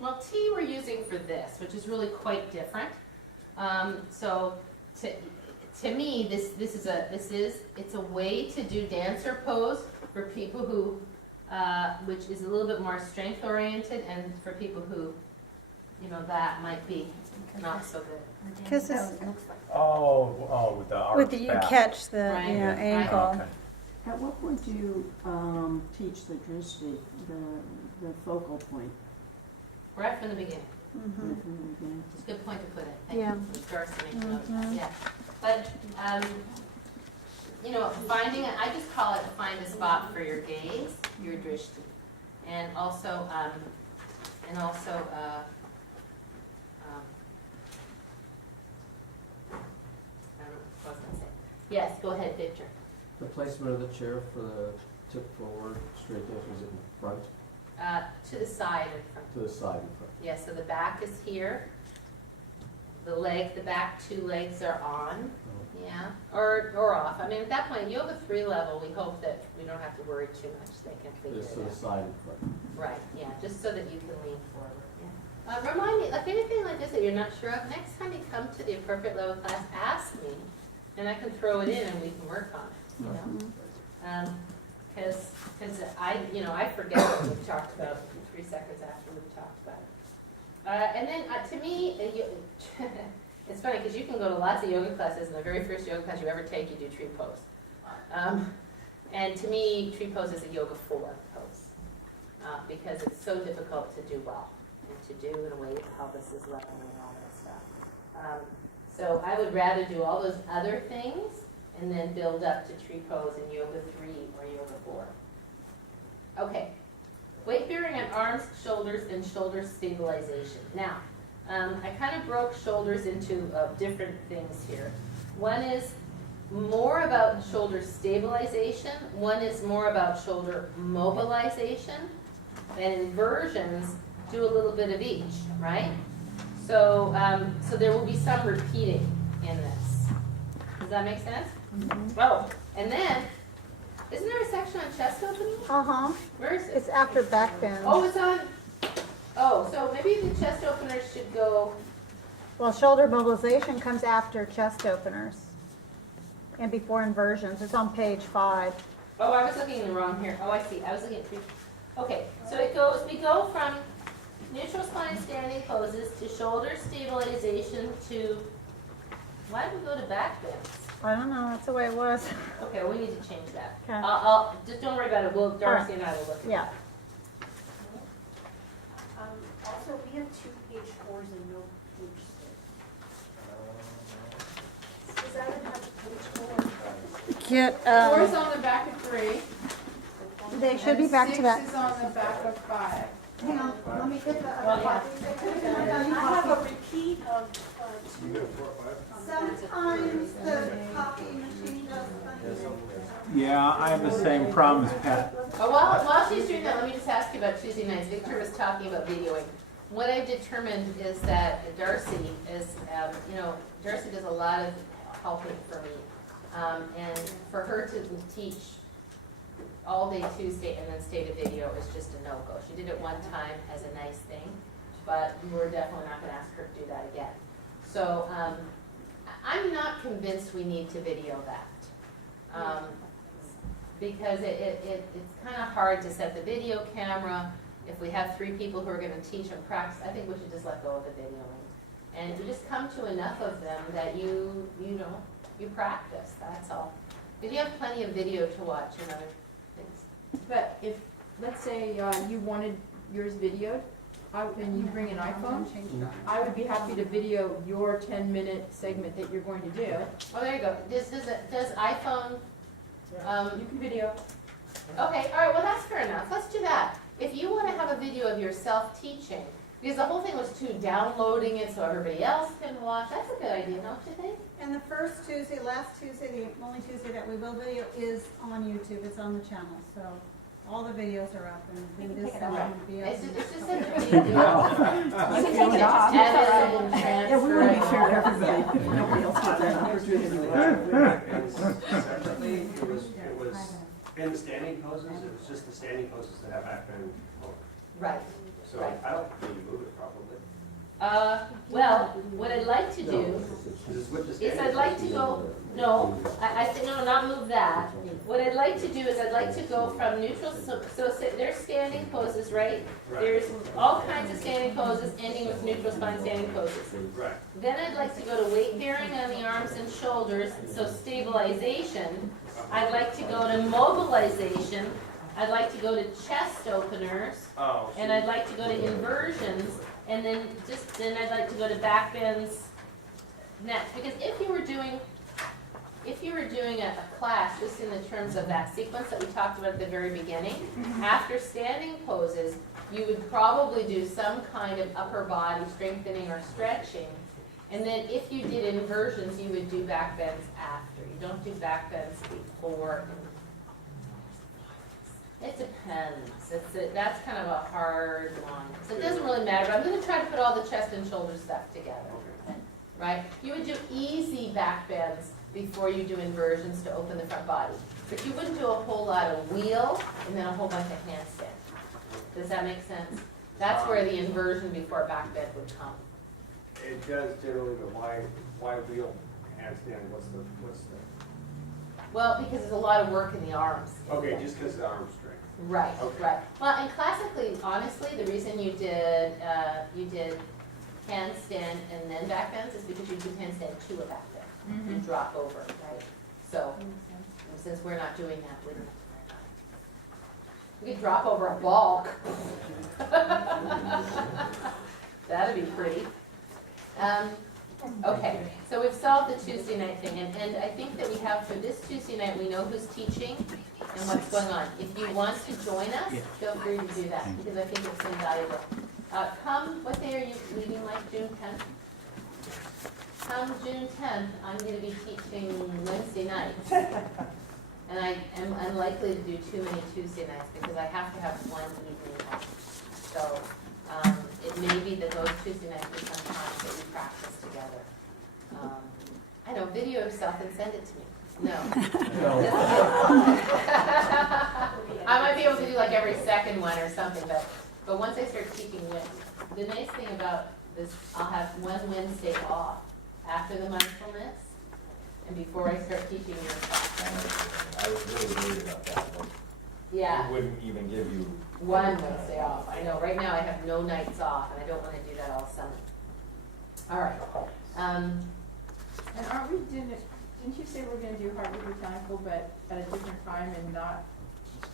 Well, T we're using for this, which is really quite different. So to me, it's a way to do dancer pose for people who, which is a little bit more strength oriented, and for people who, that might be not so good. Because Oh, with the arch with the, you back. catch the, Right, you know, right. ankle. Okay. At what point do you teach the drishti, the focal point? Right from the beginning. Mhm. From the beginning? It's a good point to put it. Thank Yeah. you. Darcy makes note of that, Mhm. yeah. But, I just call it find a spot for your gaze, your drishti. And also, I don't know what I was gonna say. Yes, go ahead, Victor. The placement of the chair for the tip forward, straight down, is it in front, To the side and front. to the side in front? Yeah, so the back is here. The back two legs are on, yeah, or off. I mean, at that point, Yoga 3 level, we hope that we don't have to worry too much. They can figure Just it to the out. side in front. Right, yeah, just so that you can lean forward, yeah. Remind me, like anything like this that you're not sure of, next time you come to the appropriate level class, ask me, and I can throw it in and we can work on it, you know? Because I forget what we've talked about 3 seconds after we've talked about it. And then to me, it's funny because you can go to lots of yoga classes, and the very first yoga class you ever take, you do tree pose. And to me, tree pose is a Yoga 4 pose because it's so difficult to do well and to do in a way that the pelvis is level and all that stuff. So I would rather do all those other things and then build up to tree pose in Yoga 3 or Yoga 4. Okay. Weight bearing on arms, shoulders, and shoulder stabilization. Now, I kind of broke shoulders into different things here. One is more about shoulder stabilization. One is more about shoulder mobilization. And inversions do a little bit of each, right? So, so there will be some repeating in this. Does that make sense? Oh, and then, isn't there a section on chest opening? Uh-huh. Where is it? It's after back bend. Oh, it's on, so maybe the chest openers should go, Well, shoulder mobilization comes after chest openers and before inversions. It's on page 5. oh, I was looking in the wrong here. Oh, I see, I was looking at 3. Okay, so we go from neutral spine standing poses to shoulder stabilization to, why did we go to back bends? I don't know, that's the way it was. Okay, well, we need to change that. Okay. I'll, just don't worry about it, Darcy and I will look at it. Yeah. Also, we have 2 page 4s and no page 6. Does that have page 4? Get, 4 is on the back of 3. they should be back to back. 6 is on the back of 5. Hang on, let me get the Well, other yeah. copy. I have a repeat of 2. Sometimes the copy machine does Yeah, I have the same problem as Pat. Oh, while she's doing that, let me just ask you about Tuesday nights. Victor was talking about videoing. What I've determined is that Darcy is, Darcy does a lot of helping for me. And for her to teach all day Tuesday and then stay to video is just a no-go. She did it one time as a nice thing, but we're definitely not gonna ask her to do that again. So, I'm not convinced we need to video that. Because it's kind of hard to set the video camera. If we have 3 people who are going to teach and practice, I think we should just let go of the videoing. And you just come to enough of them that you practice, that's all. Because you have plenty of video to watch and other things. But if, let's say, you wanted yours videoed, and you bring an iPhone, I would be happy to video your 10-minute segment that you're going to do. Oh, there you go. Does iPhone, You can video. okay, all right, well, that's fair enough. Let's do that. If you want to have a video of yourself teaching, because the whole thing was too downloading it so everybody else can watch, that's a good idea, don't you think? And the first Tuesday, last Tuesday, the only Tuesday that we will video is on YouTube, it's on the channel, so all the videos are up and this take it one off. will be up. It's just such a big deal. You can take it off. Edit and Yeah, we want to be fair to transfer. everybody, if nobody else gets that opportunity. Separately, it was in the standing poses, it was just the standing poses that have back bend. Right. So Right. I don't think you move it probably. Well, what I'd like to do Just with the is standing I'd like to poses. go, no, I think, no, not move that. What I'd like to do is I'd like to go from neutral, so there's standing poses, right? Right. There's all kinds of standing poses, ending with neutral spine standing poses. Right. Then I'd like to go to weight bearing on the arms and shoulders, so stabilization. I'd like to go to mobilization. I'd like to go to chest openers. Oh. And I'd like to go to inversions, and then I'd like to go to back bends next. Because if you were doing a class, just in the terms of that sequence that we talked about at the very beginning, after standing poses, you would probably do some kind of upper body strengthening or stretching. And then if you did inversions, you would do back bends after. You don't do back bends before. It depends. That's kind of a hard one. So it doesn't really matter, but I'm gonna try to put all the chest and shoulder stuff together, right? You would do easy back bends before you do inversions to open the front body. But you wouldn't do a whole lot of wheel and then a whole bunch of handstand. Does that make sense? That's where the inversion before back bend would come. It does generally, but why wheel handstand? What's the? Well, because there's a lot of work in the arms. Okay, just because the arm strength. Right, Okay. right. Well, and classically, honestly, the reason you did handstand and then back bends is because you do handstand to a back bend. You drop over, right? So, since we're not doing that, we don't have to worry about it. We could drop over a ball. That'd be pretty. Okay, so we've solved the Tuesday night thing, and I think that we have, for this Tuesday night, we know who's teaching and what's going on. If you want to join us, feel free to do that, because I think it's invaluable. What day are you leaving, like June 10th? Come June 10th, I'm going to be teaching Wednesday nights. And I am unlikely to do too many Tuesday nights, because I have to have one evening off. So, it may be that those Tuesday nights become times that we practice together. I know, video yourself and send it to me. No. I might be able to do like every second one or something, but once I start teaching, the nice thing about this, I'll have one Wednesday off after the mindfulness and before I start teaching your class. I was really worried about that one. Yeah. It wouldn't even give you. One Wednesday off. I know, right now I have no nights off, and I don't want to do that all summer. All right. And aren't we didn't you say we're gonna do Harvard Botanical, but at a different time and not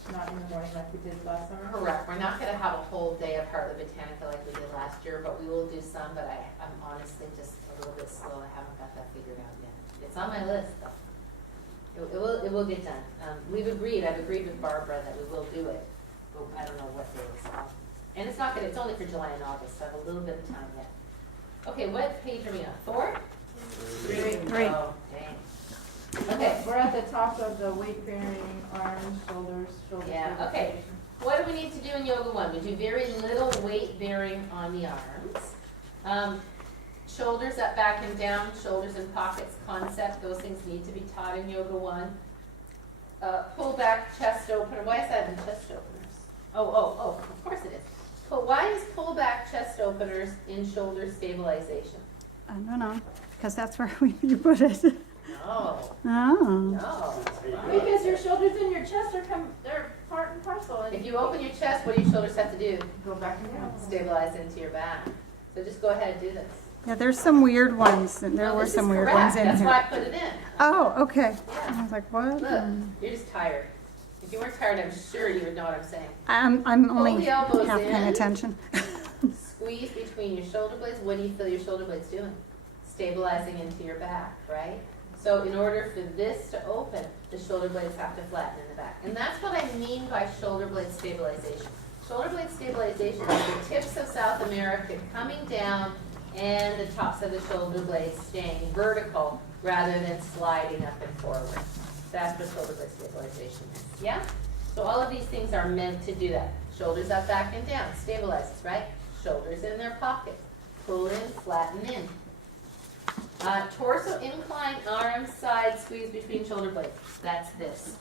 in the morning like we did last summer? Correct. We're not going to have a whole day of Hartley Botanica like we did last year, but we will do some, but I'm honestly just a little bit slow. I haven't got that figured out yet. It's on my list, though. It will get done. I've agreed with Barbara that we will do it, but I don't know what days. And it's it's only for July and August, so I have a little bit of time yet. Okay, what page are we on? 4? 3. Oh, dang. Okay. We're at the top of the weight bearing, arms, shoulders. Yeah, okay. What do we need to do in Yoga 1? We do very little weight bearing on the arms. Shoulders up, back, and down, shoulders in pockets concept, those things need to be taught in Yoga 1. Pull back, chest opener. Why is that in chest openers? Oh, of course it is. Why is pull back chest openers in shoulder stabilization? I don't know, because that's where you put it. No, Oh. no. Because your shoulders and your chest they're part and parcel. And If you open your chest, what do your shoulders have to do? go back and down. Stabilize into your back. So just go ahead and do this. Yeah, there's some weird ones, and there No, were this some is weird correct. ones in That's here. why I put it in. Oh, okay. Yeah. I was like, what? Look, you're just tired. If you weren't tired, I'm sure you would know what I'm saying. I'm only Pull the elbows half paying in. attention. Squeeze between your shoulder blades. What do you feel your shoulder blades doing? Stabilizing into your back, right? So in order for this to open, the shoulder blades have to flatten in the back. And that's what I mean by shoulder blade stabilization. Shoulder blade stabilization is the tips of South America coming down and the tops of the shoulder blades staying vertical rather than sliding up and forward. That's what shoulder blade stabilization is, yeah? So all of these things are meant to do that. Shoulders up, back, and down, stabilizes, right? Shoulders in their pocket, pull in, flatten in. Torso incline, arms, side, squeeze between shoulder blades. That's this.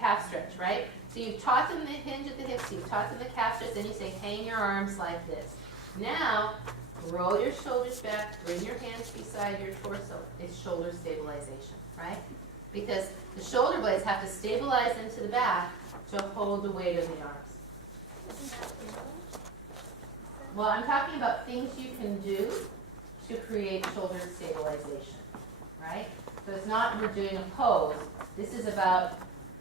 Calf stretch, right? So you've taught them the hinge at the hips, you've taught them the calf stretch, then you say hang your arms like this. Now, roll your shoulders back, bring your hands beside your torso. It's shoulder stabilization, right? Because the shoulder blades have to stabilize into the back to hold the weight of the arms. Isn't that arrow? Well, I'm talking about things you can do to create shoulder stabilization, right? So it's not we're doing a pose. This is about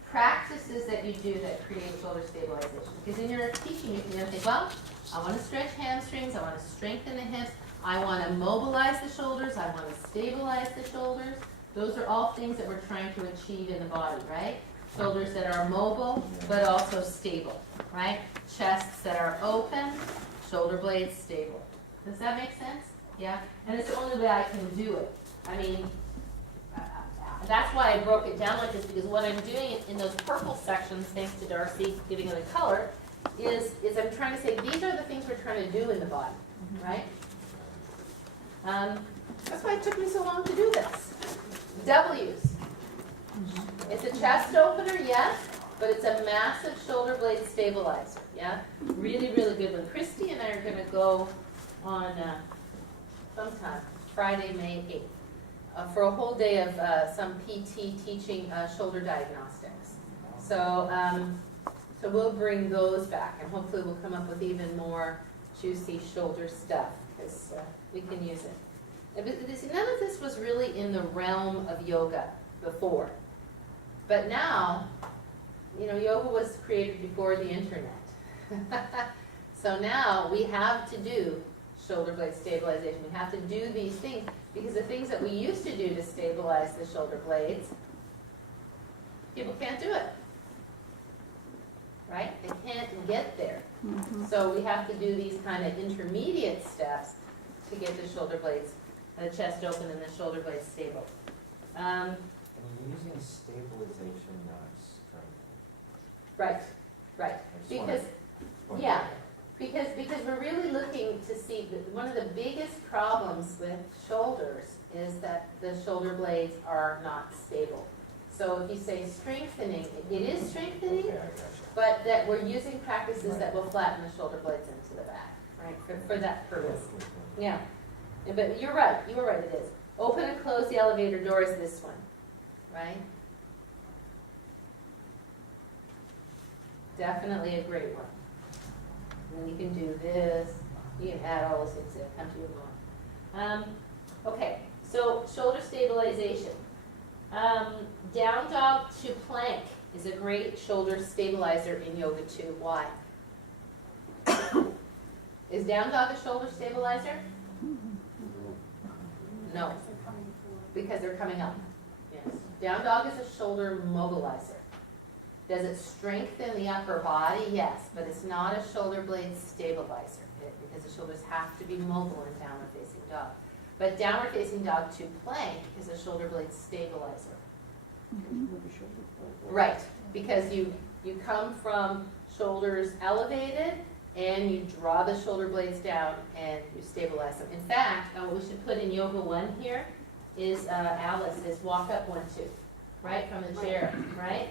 practices that you do that create shoulder stabilization. Because in your teaching, you can think, well, I want to stretch hamstrings, I want to strengthen the hips, I want to mobilize the shoulders, I want to stabilize the shoulders. Those are all things that we're trying to achieve in the body, right? Shoulders that are mobile, but also stable, right? Chests that are open, shoulder blades stable. Does that make sense? Yeah? And it's the only way I can do it. I mean, that's why I broke it down like this, because what I'm doing in those purple sections, thanks to Darcy giving it a color, is I'm trying to say these are the things we're trying to do in the body, right? That's why it took me so long to do this. W's. It's a chest opener, yes, but it's a massive shoulder blade stabilizer, yeah? Really, really good one. Christy and I are going to go on sometime, Friday, May 8th, for a whole day of some PT teaching shoulder diagnostics. So, so we'll bring those back, and hopefully we'll come up with even more juicy shoulder stuff, because we can use it. None of this was really in the realm of yoga before. But now, you know, yoga was created before the internet. So now we have to do shoulder blade stabilization. We have to do these things because the things that we used to do to stabilize the shoulder blades, people can't do it. Right? They can't get there. So we have to do these kind of intermediate steps to get the shoulder blades, the chest open and the shoulder blades stable. And you're using stabilization, not strength. Right, right. I just wanna Because, point yeah. that out. Because we're really looking to see that one of the biggest problems with shoulders is that the shoulder blades are not stable. So if you say strengthening, it is strengthening, Okay, I gotcha. but that we're using practices that will flatten the shoulder blades into the back, right, for that purpose. Yeah, but you're right, you were right, it is. Open and close the elevator door is this one, right? Definitely a great one. And then you can do this, you can add all those things that come to your mind. Okay, so shoulder stabilization. Down dog to plank is a great shoulder stabilizer in yoga too. Why? Is down dog a shoulder stabilizer? No, because they're coming up. Yes. Down dog is a shoulder mobilizer. Does it strengthen the upper body? Yes, but it's not a shoulder blade stabilizer because the shoulders have to be mobile in downward facing dog. But downward facing dog to plank is a shoulder blade stabilizer. Right, because you come from shoulders elevated and you draw the shoulder blades down and you stabilize them. In fact, what we should put in Yoga 1 here is Alice is walk up 1, 2, right, from the chair, right?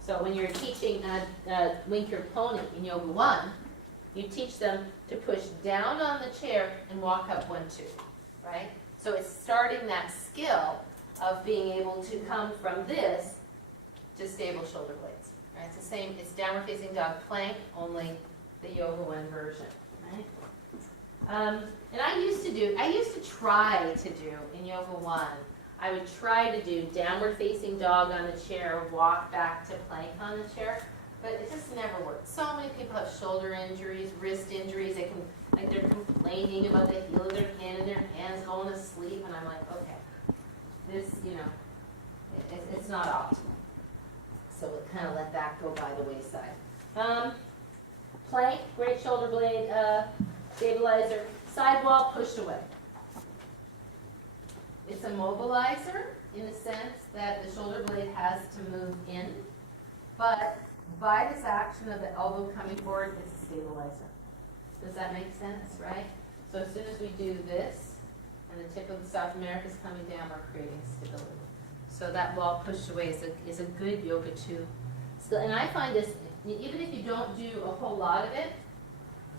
So when you're teaching Wink Your Pony in Yoga 1, you teach them to push down on the chair and walk up 1, 2, right? So it's starting that skill of being able to come from this to stable shoulder blades, Right, it's the same, it's downward facing dog plank, only the yoga one version, right? And I used to try to do in yoga one, I would try to do downward facing dog on the chair, walk back to plank on the chair, but it just never worked. So many people have shoulder injuries, wrist injuries, they're complaining about the heel of their hand and their hands going to sleep, and I'm like, okay, this, it's not optimal. So we'll kind of let that go by the wayside. Plank, great shoulder blade, stabilizer, sidewall pushed away. It's a mobilizer in the sense that the shoulder blade has to move in, but by this action of the elbow coming forward, it's a stabilizer. Does that make sense, right? So as soon as we do this, and the tip of the South America is coming down, we're creating stability. So that wall pushed away is a good yoga too. Still, and I find this, even if you don't do a whole lot of it,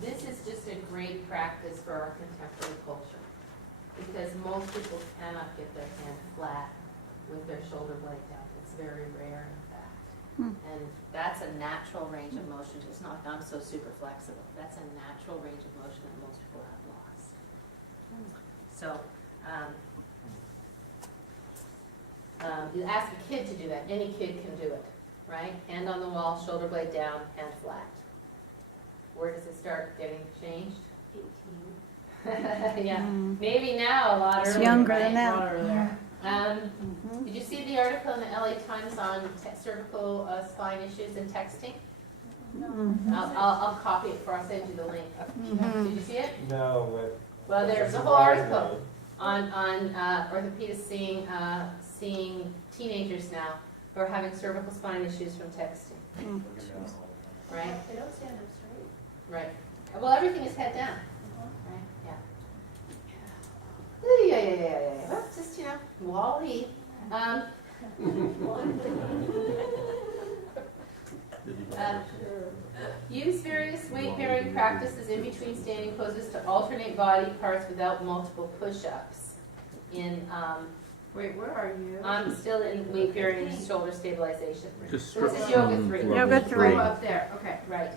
this is just a great practice for our contemporary culture. Because most people cannot get their hand flat with their shoulder blade down. It's very rare, in fact. And that's a natural range of motion. It's not, I'm so super flexible. That's a natural range of motion that most people have lost. So, you ask a kid to do that. Any kid can do it, right? Hand on the wall, shoulder blade down, hand flat. Where does it start getting changed? 18. Yeah, maybe now a lot earlier. It's younger right? than that. A lot earlier. Did you see the article in the LA Times on cervical spine issues and texting? I'll copy it I'll send you the link. Did you see it? No, but. Well, there's a whole article on orthopedists seeing teenagers now who are having cervical spine issues from texting. Right? They don't stand up straight. Right. Well, everything is head down. Right? Yeah. Yeah. Well, just, Wall-E. Use various weight-bearing practices in between standing poses to alternate body parts without multiple push-ups. Wait, where are you? I'm still in weight-bearing shoulder stabilization. Just So this is yoga 3. Yoga 3. Oh, up there, okay. Right.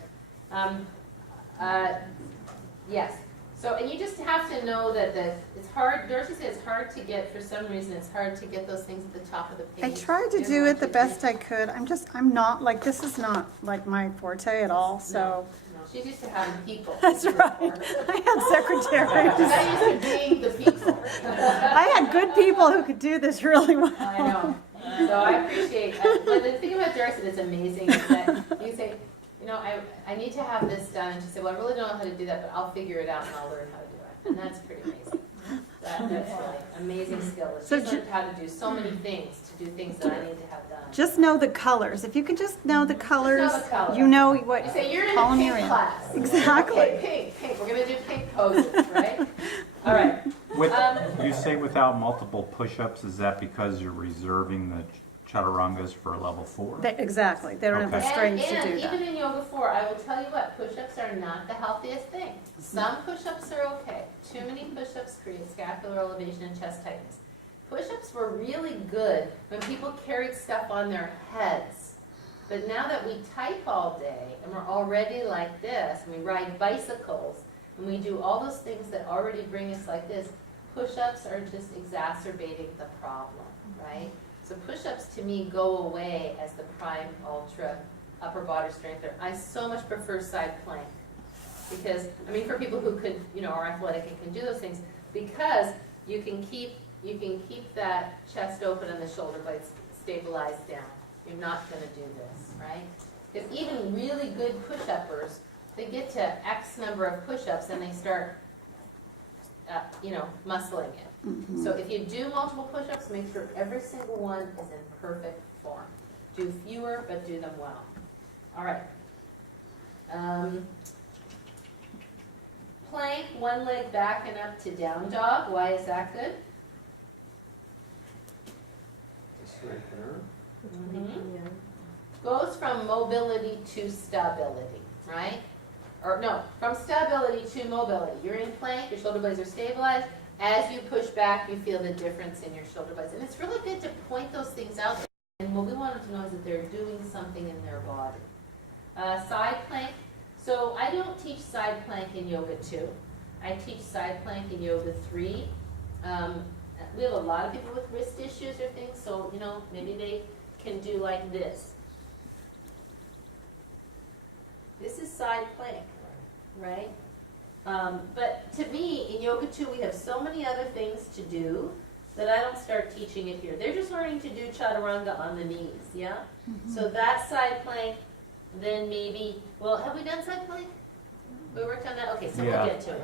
Yes. So, and you just have to know that it's hard, Darcy said it's hard to get, for some reason, it's hard to get those things at the top of the I page. tried to Didn't do want it the you to best I could. I'm not, like, this is not like my forte at all, so. No, she's used to having people. That's right. I had secretaries. I'm used to being the people. I had good people who could do this really well. I know. So I appreciate, but the thing about Darcy that's amazing is that you say, I need to have this done. And she said, well, I really don't know how to do that, but I'll figure it out and I'll learn how to do it. And that's pretty amazing. That's really amazing skill. She's So learned how to do so many things, to do things that I need to have done. Just know the colors. If you can just know the colors, the color. you know what You say, you're in a column pink you're in. class. Exactly. Okay, pink. We're going to do pink poses, right? All right. You say without multiple push-ups, is that because you're reserving the chaturangas for level 4? Exactly. They don't have the Okay. strength to do And that. even in Yoga 4, I will tell you what, push-ups are not the healthiest thing. Some push-ups are okay. Too many push-ups create scapular elevation and chest tightness. Push-ups were really good when people carried stuff on their heads. But now that we type all day, and we're already like this, and we ride bicycles, and we do all those things that already bring us like this, push-ups are just exacerbating the problem, right? So push-ups to me go away as the prime ultra upper body strengthener. I so much prefer side plank because, for people who could, are athletic and can do those things, because you can keep that chest open and the shoulder blades stabilized down. You're not going to do this, right? Because even really good push-uppers, they get to X number of push-ups and they start, muscling it. So if you do multiple push-ups, make sure every single one is in perfect form. Do fewer, but do them well. All right. Plank, one leg back and up to down dog. Why is that good? Goes from mobility to stability, right? Or no, from stability to mobility. You're in plank, your shoulder blades are stabilized. As you push back, you feel the difference in your shoulder blades. And it's really good to point those things out And what we want them to know is that they're doing something in their body. Side plank. So I don't teach side plank in Yoga 2. I teach side plank in Yoga 3. We have a lot of people with wrist issues or things, so, you know, maybe they can do like this. This is side plank, right? But to me, in Yoga 2, we have so many other things to do that I don't start teaching it here. They're just learning to do chaturanga on the knees, yeah? So that side plank, then maybe, well, have we done side plank? We worked on that? Okay, so Yeah. we'll get to it.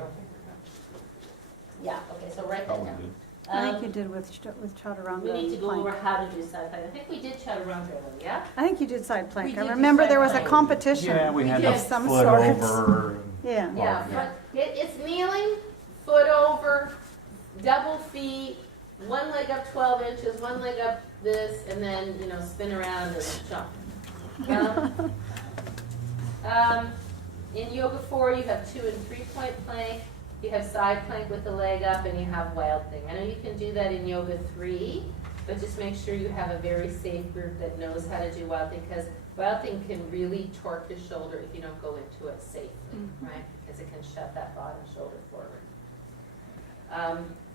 Yeah, okay, so write that Probably down. did. I think you did with chaturanga. We need to go plank. over how to do side plank. I think we did chaturanga, though, yeah? I think you did side plank. We I did do remember side there was a plank. competition. Yeah, we had did. the Some foot sorts. over. Yeah. Yeah, Oh, front, it's kneeling, foot over, double feet, one leg up 12 inches, one leg up this, and then, you know, spin around and jump. In Yoga 4, you have 2 and 3 point plank, you have side plank with the leg up, and you have wild thing. I know you can do that in Yoga 3, but just make sure you have a very safe group that knows how to do wild thing, because wild thing can really torque your shoulder if you don't go into it safely, right? Because it can shut that bottom shoulder forward.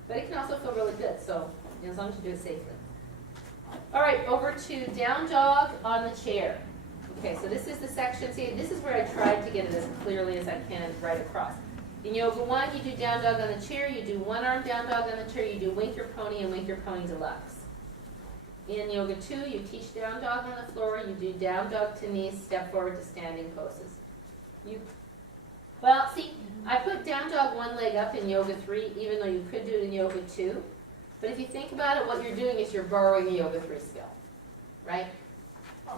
But it can also feel really good, so you know, as long as you do it safely. All right, over to down dog on the chair. Okay, so this is the section, see, this is where I tried to get it as clearly as I can right across. In Yoga 1, you do down dog on the chair, you do one arm down dog on the chair, you do wink your pony and wink your pony deluxe. In Yoga 2, you teach down dog on the floor, you do down dog to knees, step forward to standing poses. Well, see, I put down dog one leg up in Yoga 3, even though you could do it in Yoga 2. But if you think about it, what you're doing is you're borrowing a Yoga 3 skill, right?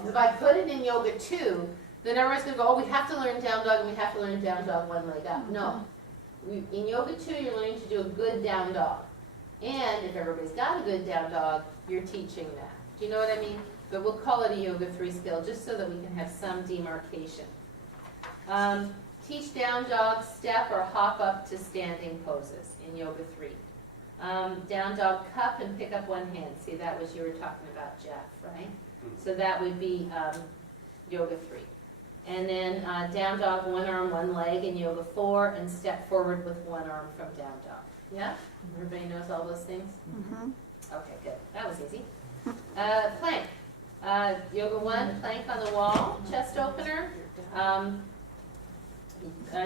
If I put it in Yoga 2, then everyone's going to go, oh, we have to learn down dog and we have to learn down dog one leg up. No. In Yoga 2, you're learning to do a good down dog. And if everybody's got a good down dog, you're teaching that. Do you know what I mean? But we'll call it a Yoga 3 skill just so that we can have some demarcation. Teach down dog, step or hop up to standing poses in Yoga 3. Down dog cup and pick up one hand. See, that was you were talking about, Jeff, right? So that would be Yoga 3. And then down dog, one arm, one leg in Yoga 4, and step forward with one arm from down dog. Yeah? Everybody knows all those things? Mhm. Okay, good. That was easy. Plank. Yoga 1, plank on the wall, chest opener.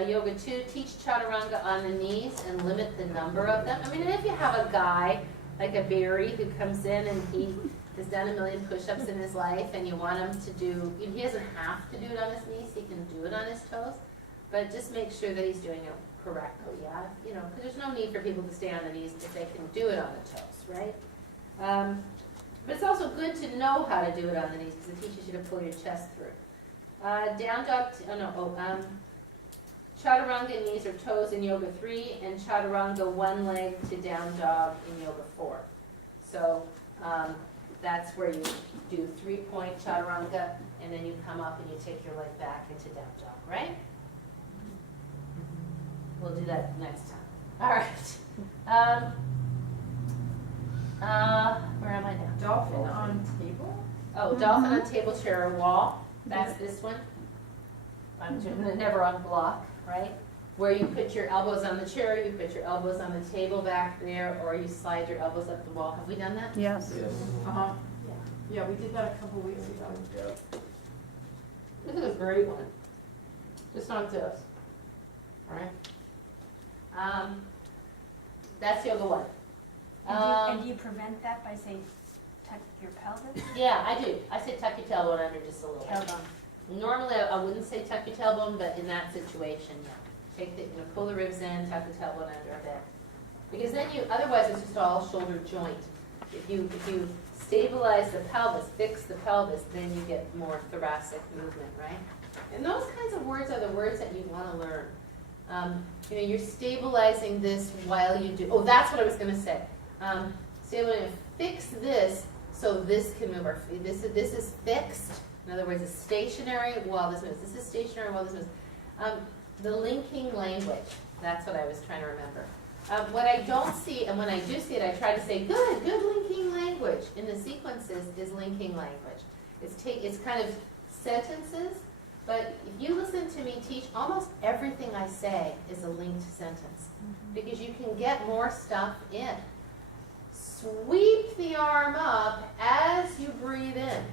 Yoga 2, teach chaturanga on the knees and limit the number of them. I mean, if you have a guy like a Barry who comes in and he has done 1 million push-ups in his life and you want him to do, he doesn't have to do it on his knees, he can do it on his toes, but just make sure that he's doing it correctly, yeah? You know, because there's no need for people to stay on the knees if they can do it on the toes, right? But it's also good to know how to do it on the knees because it teaches you to pull your chest through. Down dog, chaturanga knees or toes in Yoga 3 and chaturanga one leg to down dog in Yoga 4. So that's where you do 3-point chaturanga and then you come up and you take your leg back into down dog, right? We'll do that next time. All right. Where am I now? Dolphin on table? Oh, dolphin on table, chair, or wall. That's this one. I'm doing it never on block, right? Where you put your elbows on the chair, you put your elbows on the table back there, or you slide your elbows up the wall. Have we done that? Yes. Uh-huh. Yeah, we did that a couple weeks ago. This is a great one. Just on this. All right. That's Yoga 1. And do you prevent that by saying tuck your pelvis? Yeah, I do. I say tuck your tailbone under just a little bit. Tailbone. Normally, I wouldn't say tuck your tailbone, but in that situation, yeah. Take the, pull the ribs in, tuck the tailbone under a bit. Because then otherwise it's just all shoulder joint. If you stabilize the pelvis, fix the pelvis, then you get more thoracic movement, right? And those kinds of words are the words that you want to learn. You're stabilizing this while you do, oh, that's what I was going to say. Stabilizing, fix this so this can move. This is fixed. In other words, it's stationary while this moves. This is stationary while this moves. The linking language, that's what I was trying to remember. What I don't see, and when I do see it, I try to say, good linking language. language in the sequences is linking language. It's kind of sentences, but if you listen to me teach, almost everything I say is a linked sentence, because you can get more stuff in. Sweep the arm up as you breathe in.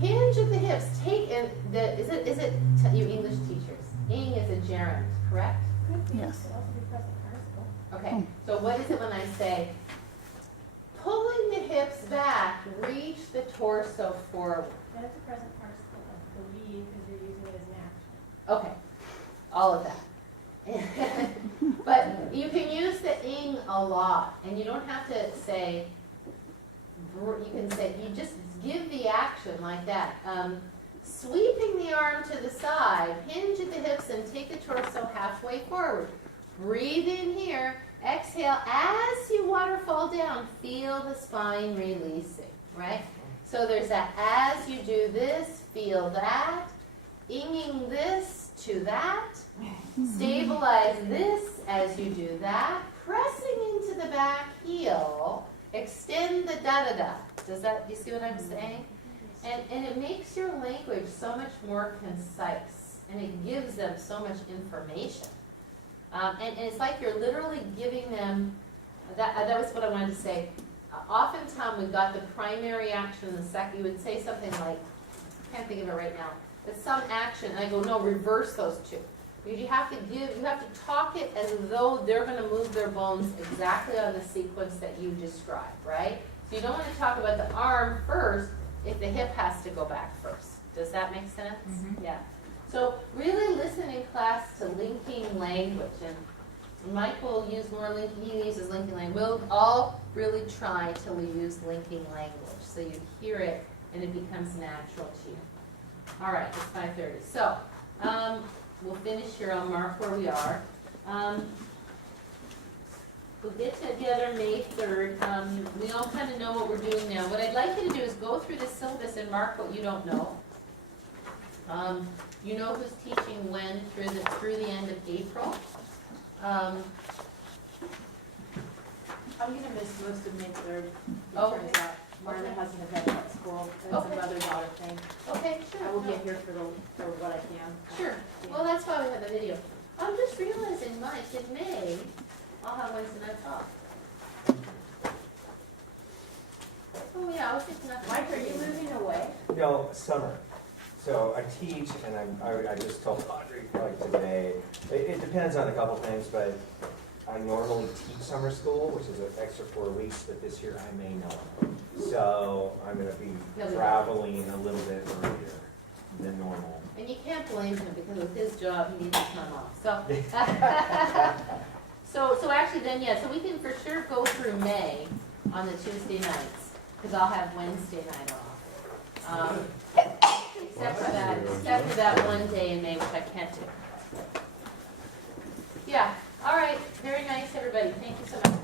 Hinge at the hips. Take in the. Is it you English teachers? Ing is a gerund, correct? Yes. Could also be present participle. Okay. So what is it when I say pulling the hips back, reach the torso forward? That's a present participle of believe because you're using it as an action. Okay. All of that. But you can use the ing a lot, and you don't have to say. You can say you just give the action like that. Sweeping the arm to the side, hinge at the hips, and take the torso halfway forward. Breathe in here. Exhale as you waterfall down. Feel the spine releasing, right? So there's that as you do this, feel that. Inging this to that. Stabilize this as you do that. Pressing into the back heel. Extend the da-da-da. Do you see what I'm saying? And it makes your language so much more concise, and it gives them so much information. And it's like you're literally giving them, that was what I wanted to say. Oftentimes we've got the primary action and the second, you would say something like, I can't think of it right now, but some action, and I go, no, reverse those two. Because you have to talk it as though they're going to move their bones exactly on the sequence that you described, right? So you don't want to talk about the arm first if the hip has to go back first. Does that make sense? Yeah. So really listen in class to linking language, and Mike will use more linking, he uses linking language. We'll all really try to use linking language so you hear it and it becomes natural to you. All right, it's 5:30. So we'll finish here. I'll mark where we are. We'll get together May 3rd. We all kind of know what we're doing now. What I'd like you to do is go through the syllabus and mark what you don't know. You know who's teaching when through the end of April. I'm gonna miss most of May 3rd. Oh. It turns out Martha has an event at school, and it's a Okay. mother-daughter thing. Okay, sure. I will no. get here for what I can. Sure. Well, that's why we have the video. I'm just realizing, Mike, in May, I'll have Wednesday nights off. Oh, yeah, I was thinking that. Mike, are you moving away? No, summer. So I teach, and I just told Audrey like today, it depends on a couple things, but I normally teach summer school, which is an extra 4 weeks, but this year I may not. So I'm gonna be traveling a little bit earlier than normal. And you can't blame him because with his job, he needs time off. So actually then, yeah, so we can for sure go through May on the Tuesday nights, because I'll have Wednesday night off. Except for that one day in May, which I can't do. Yeah, all right, very nice, everybody. Thank you so much.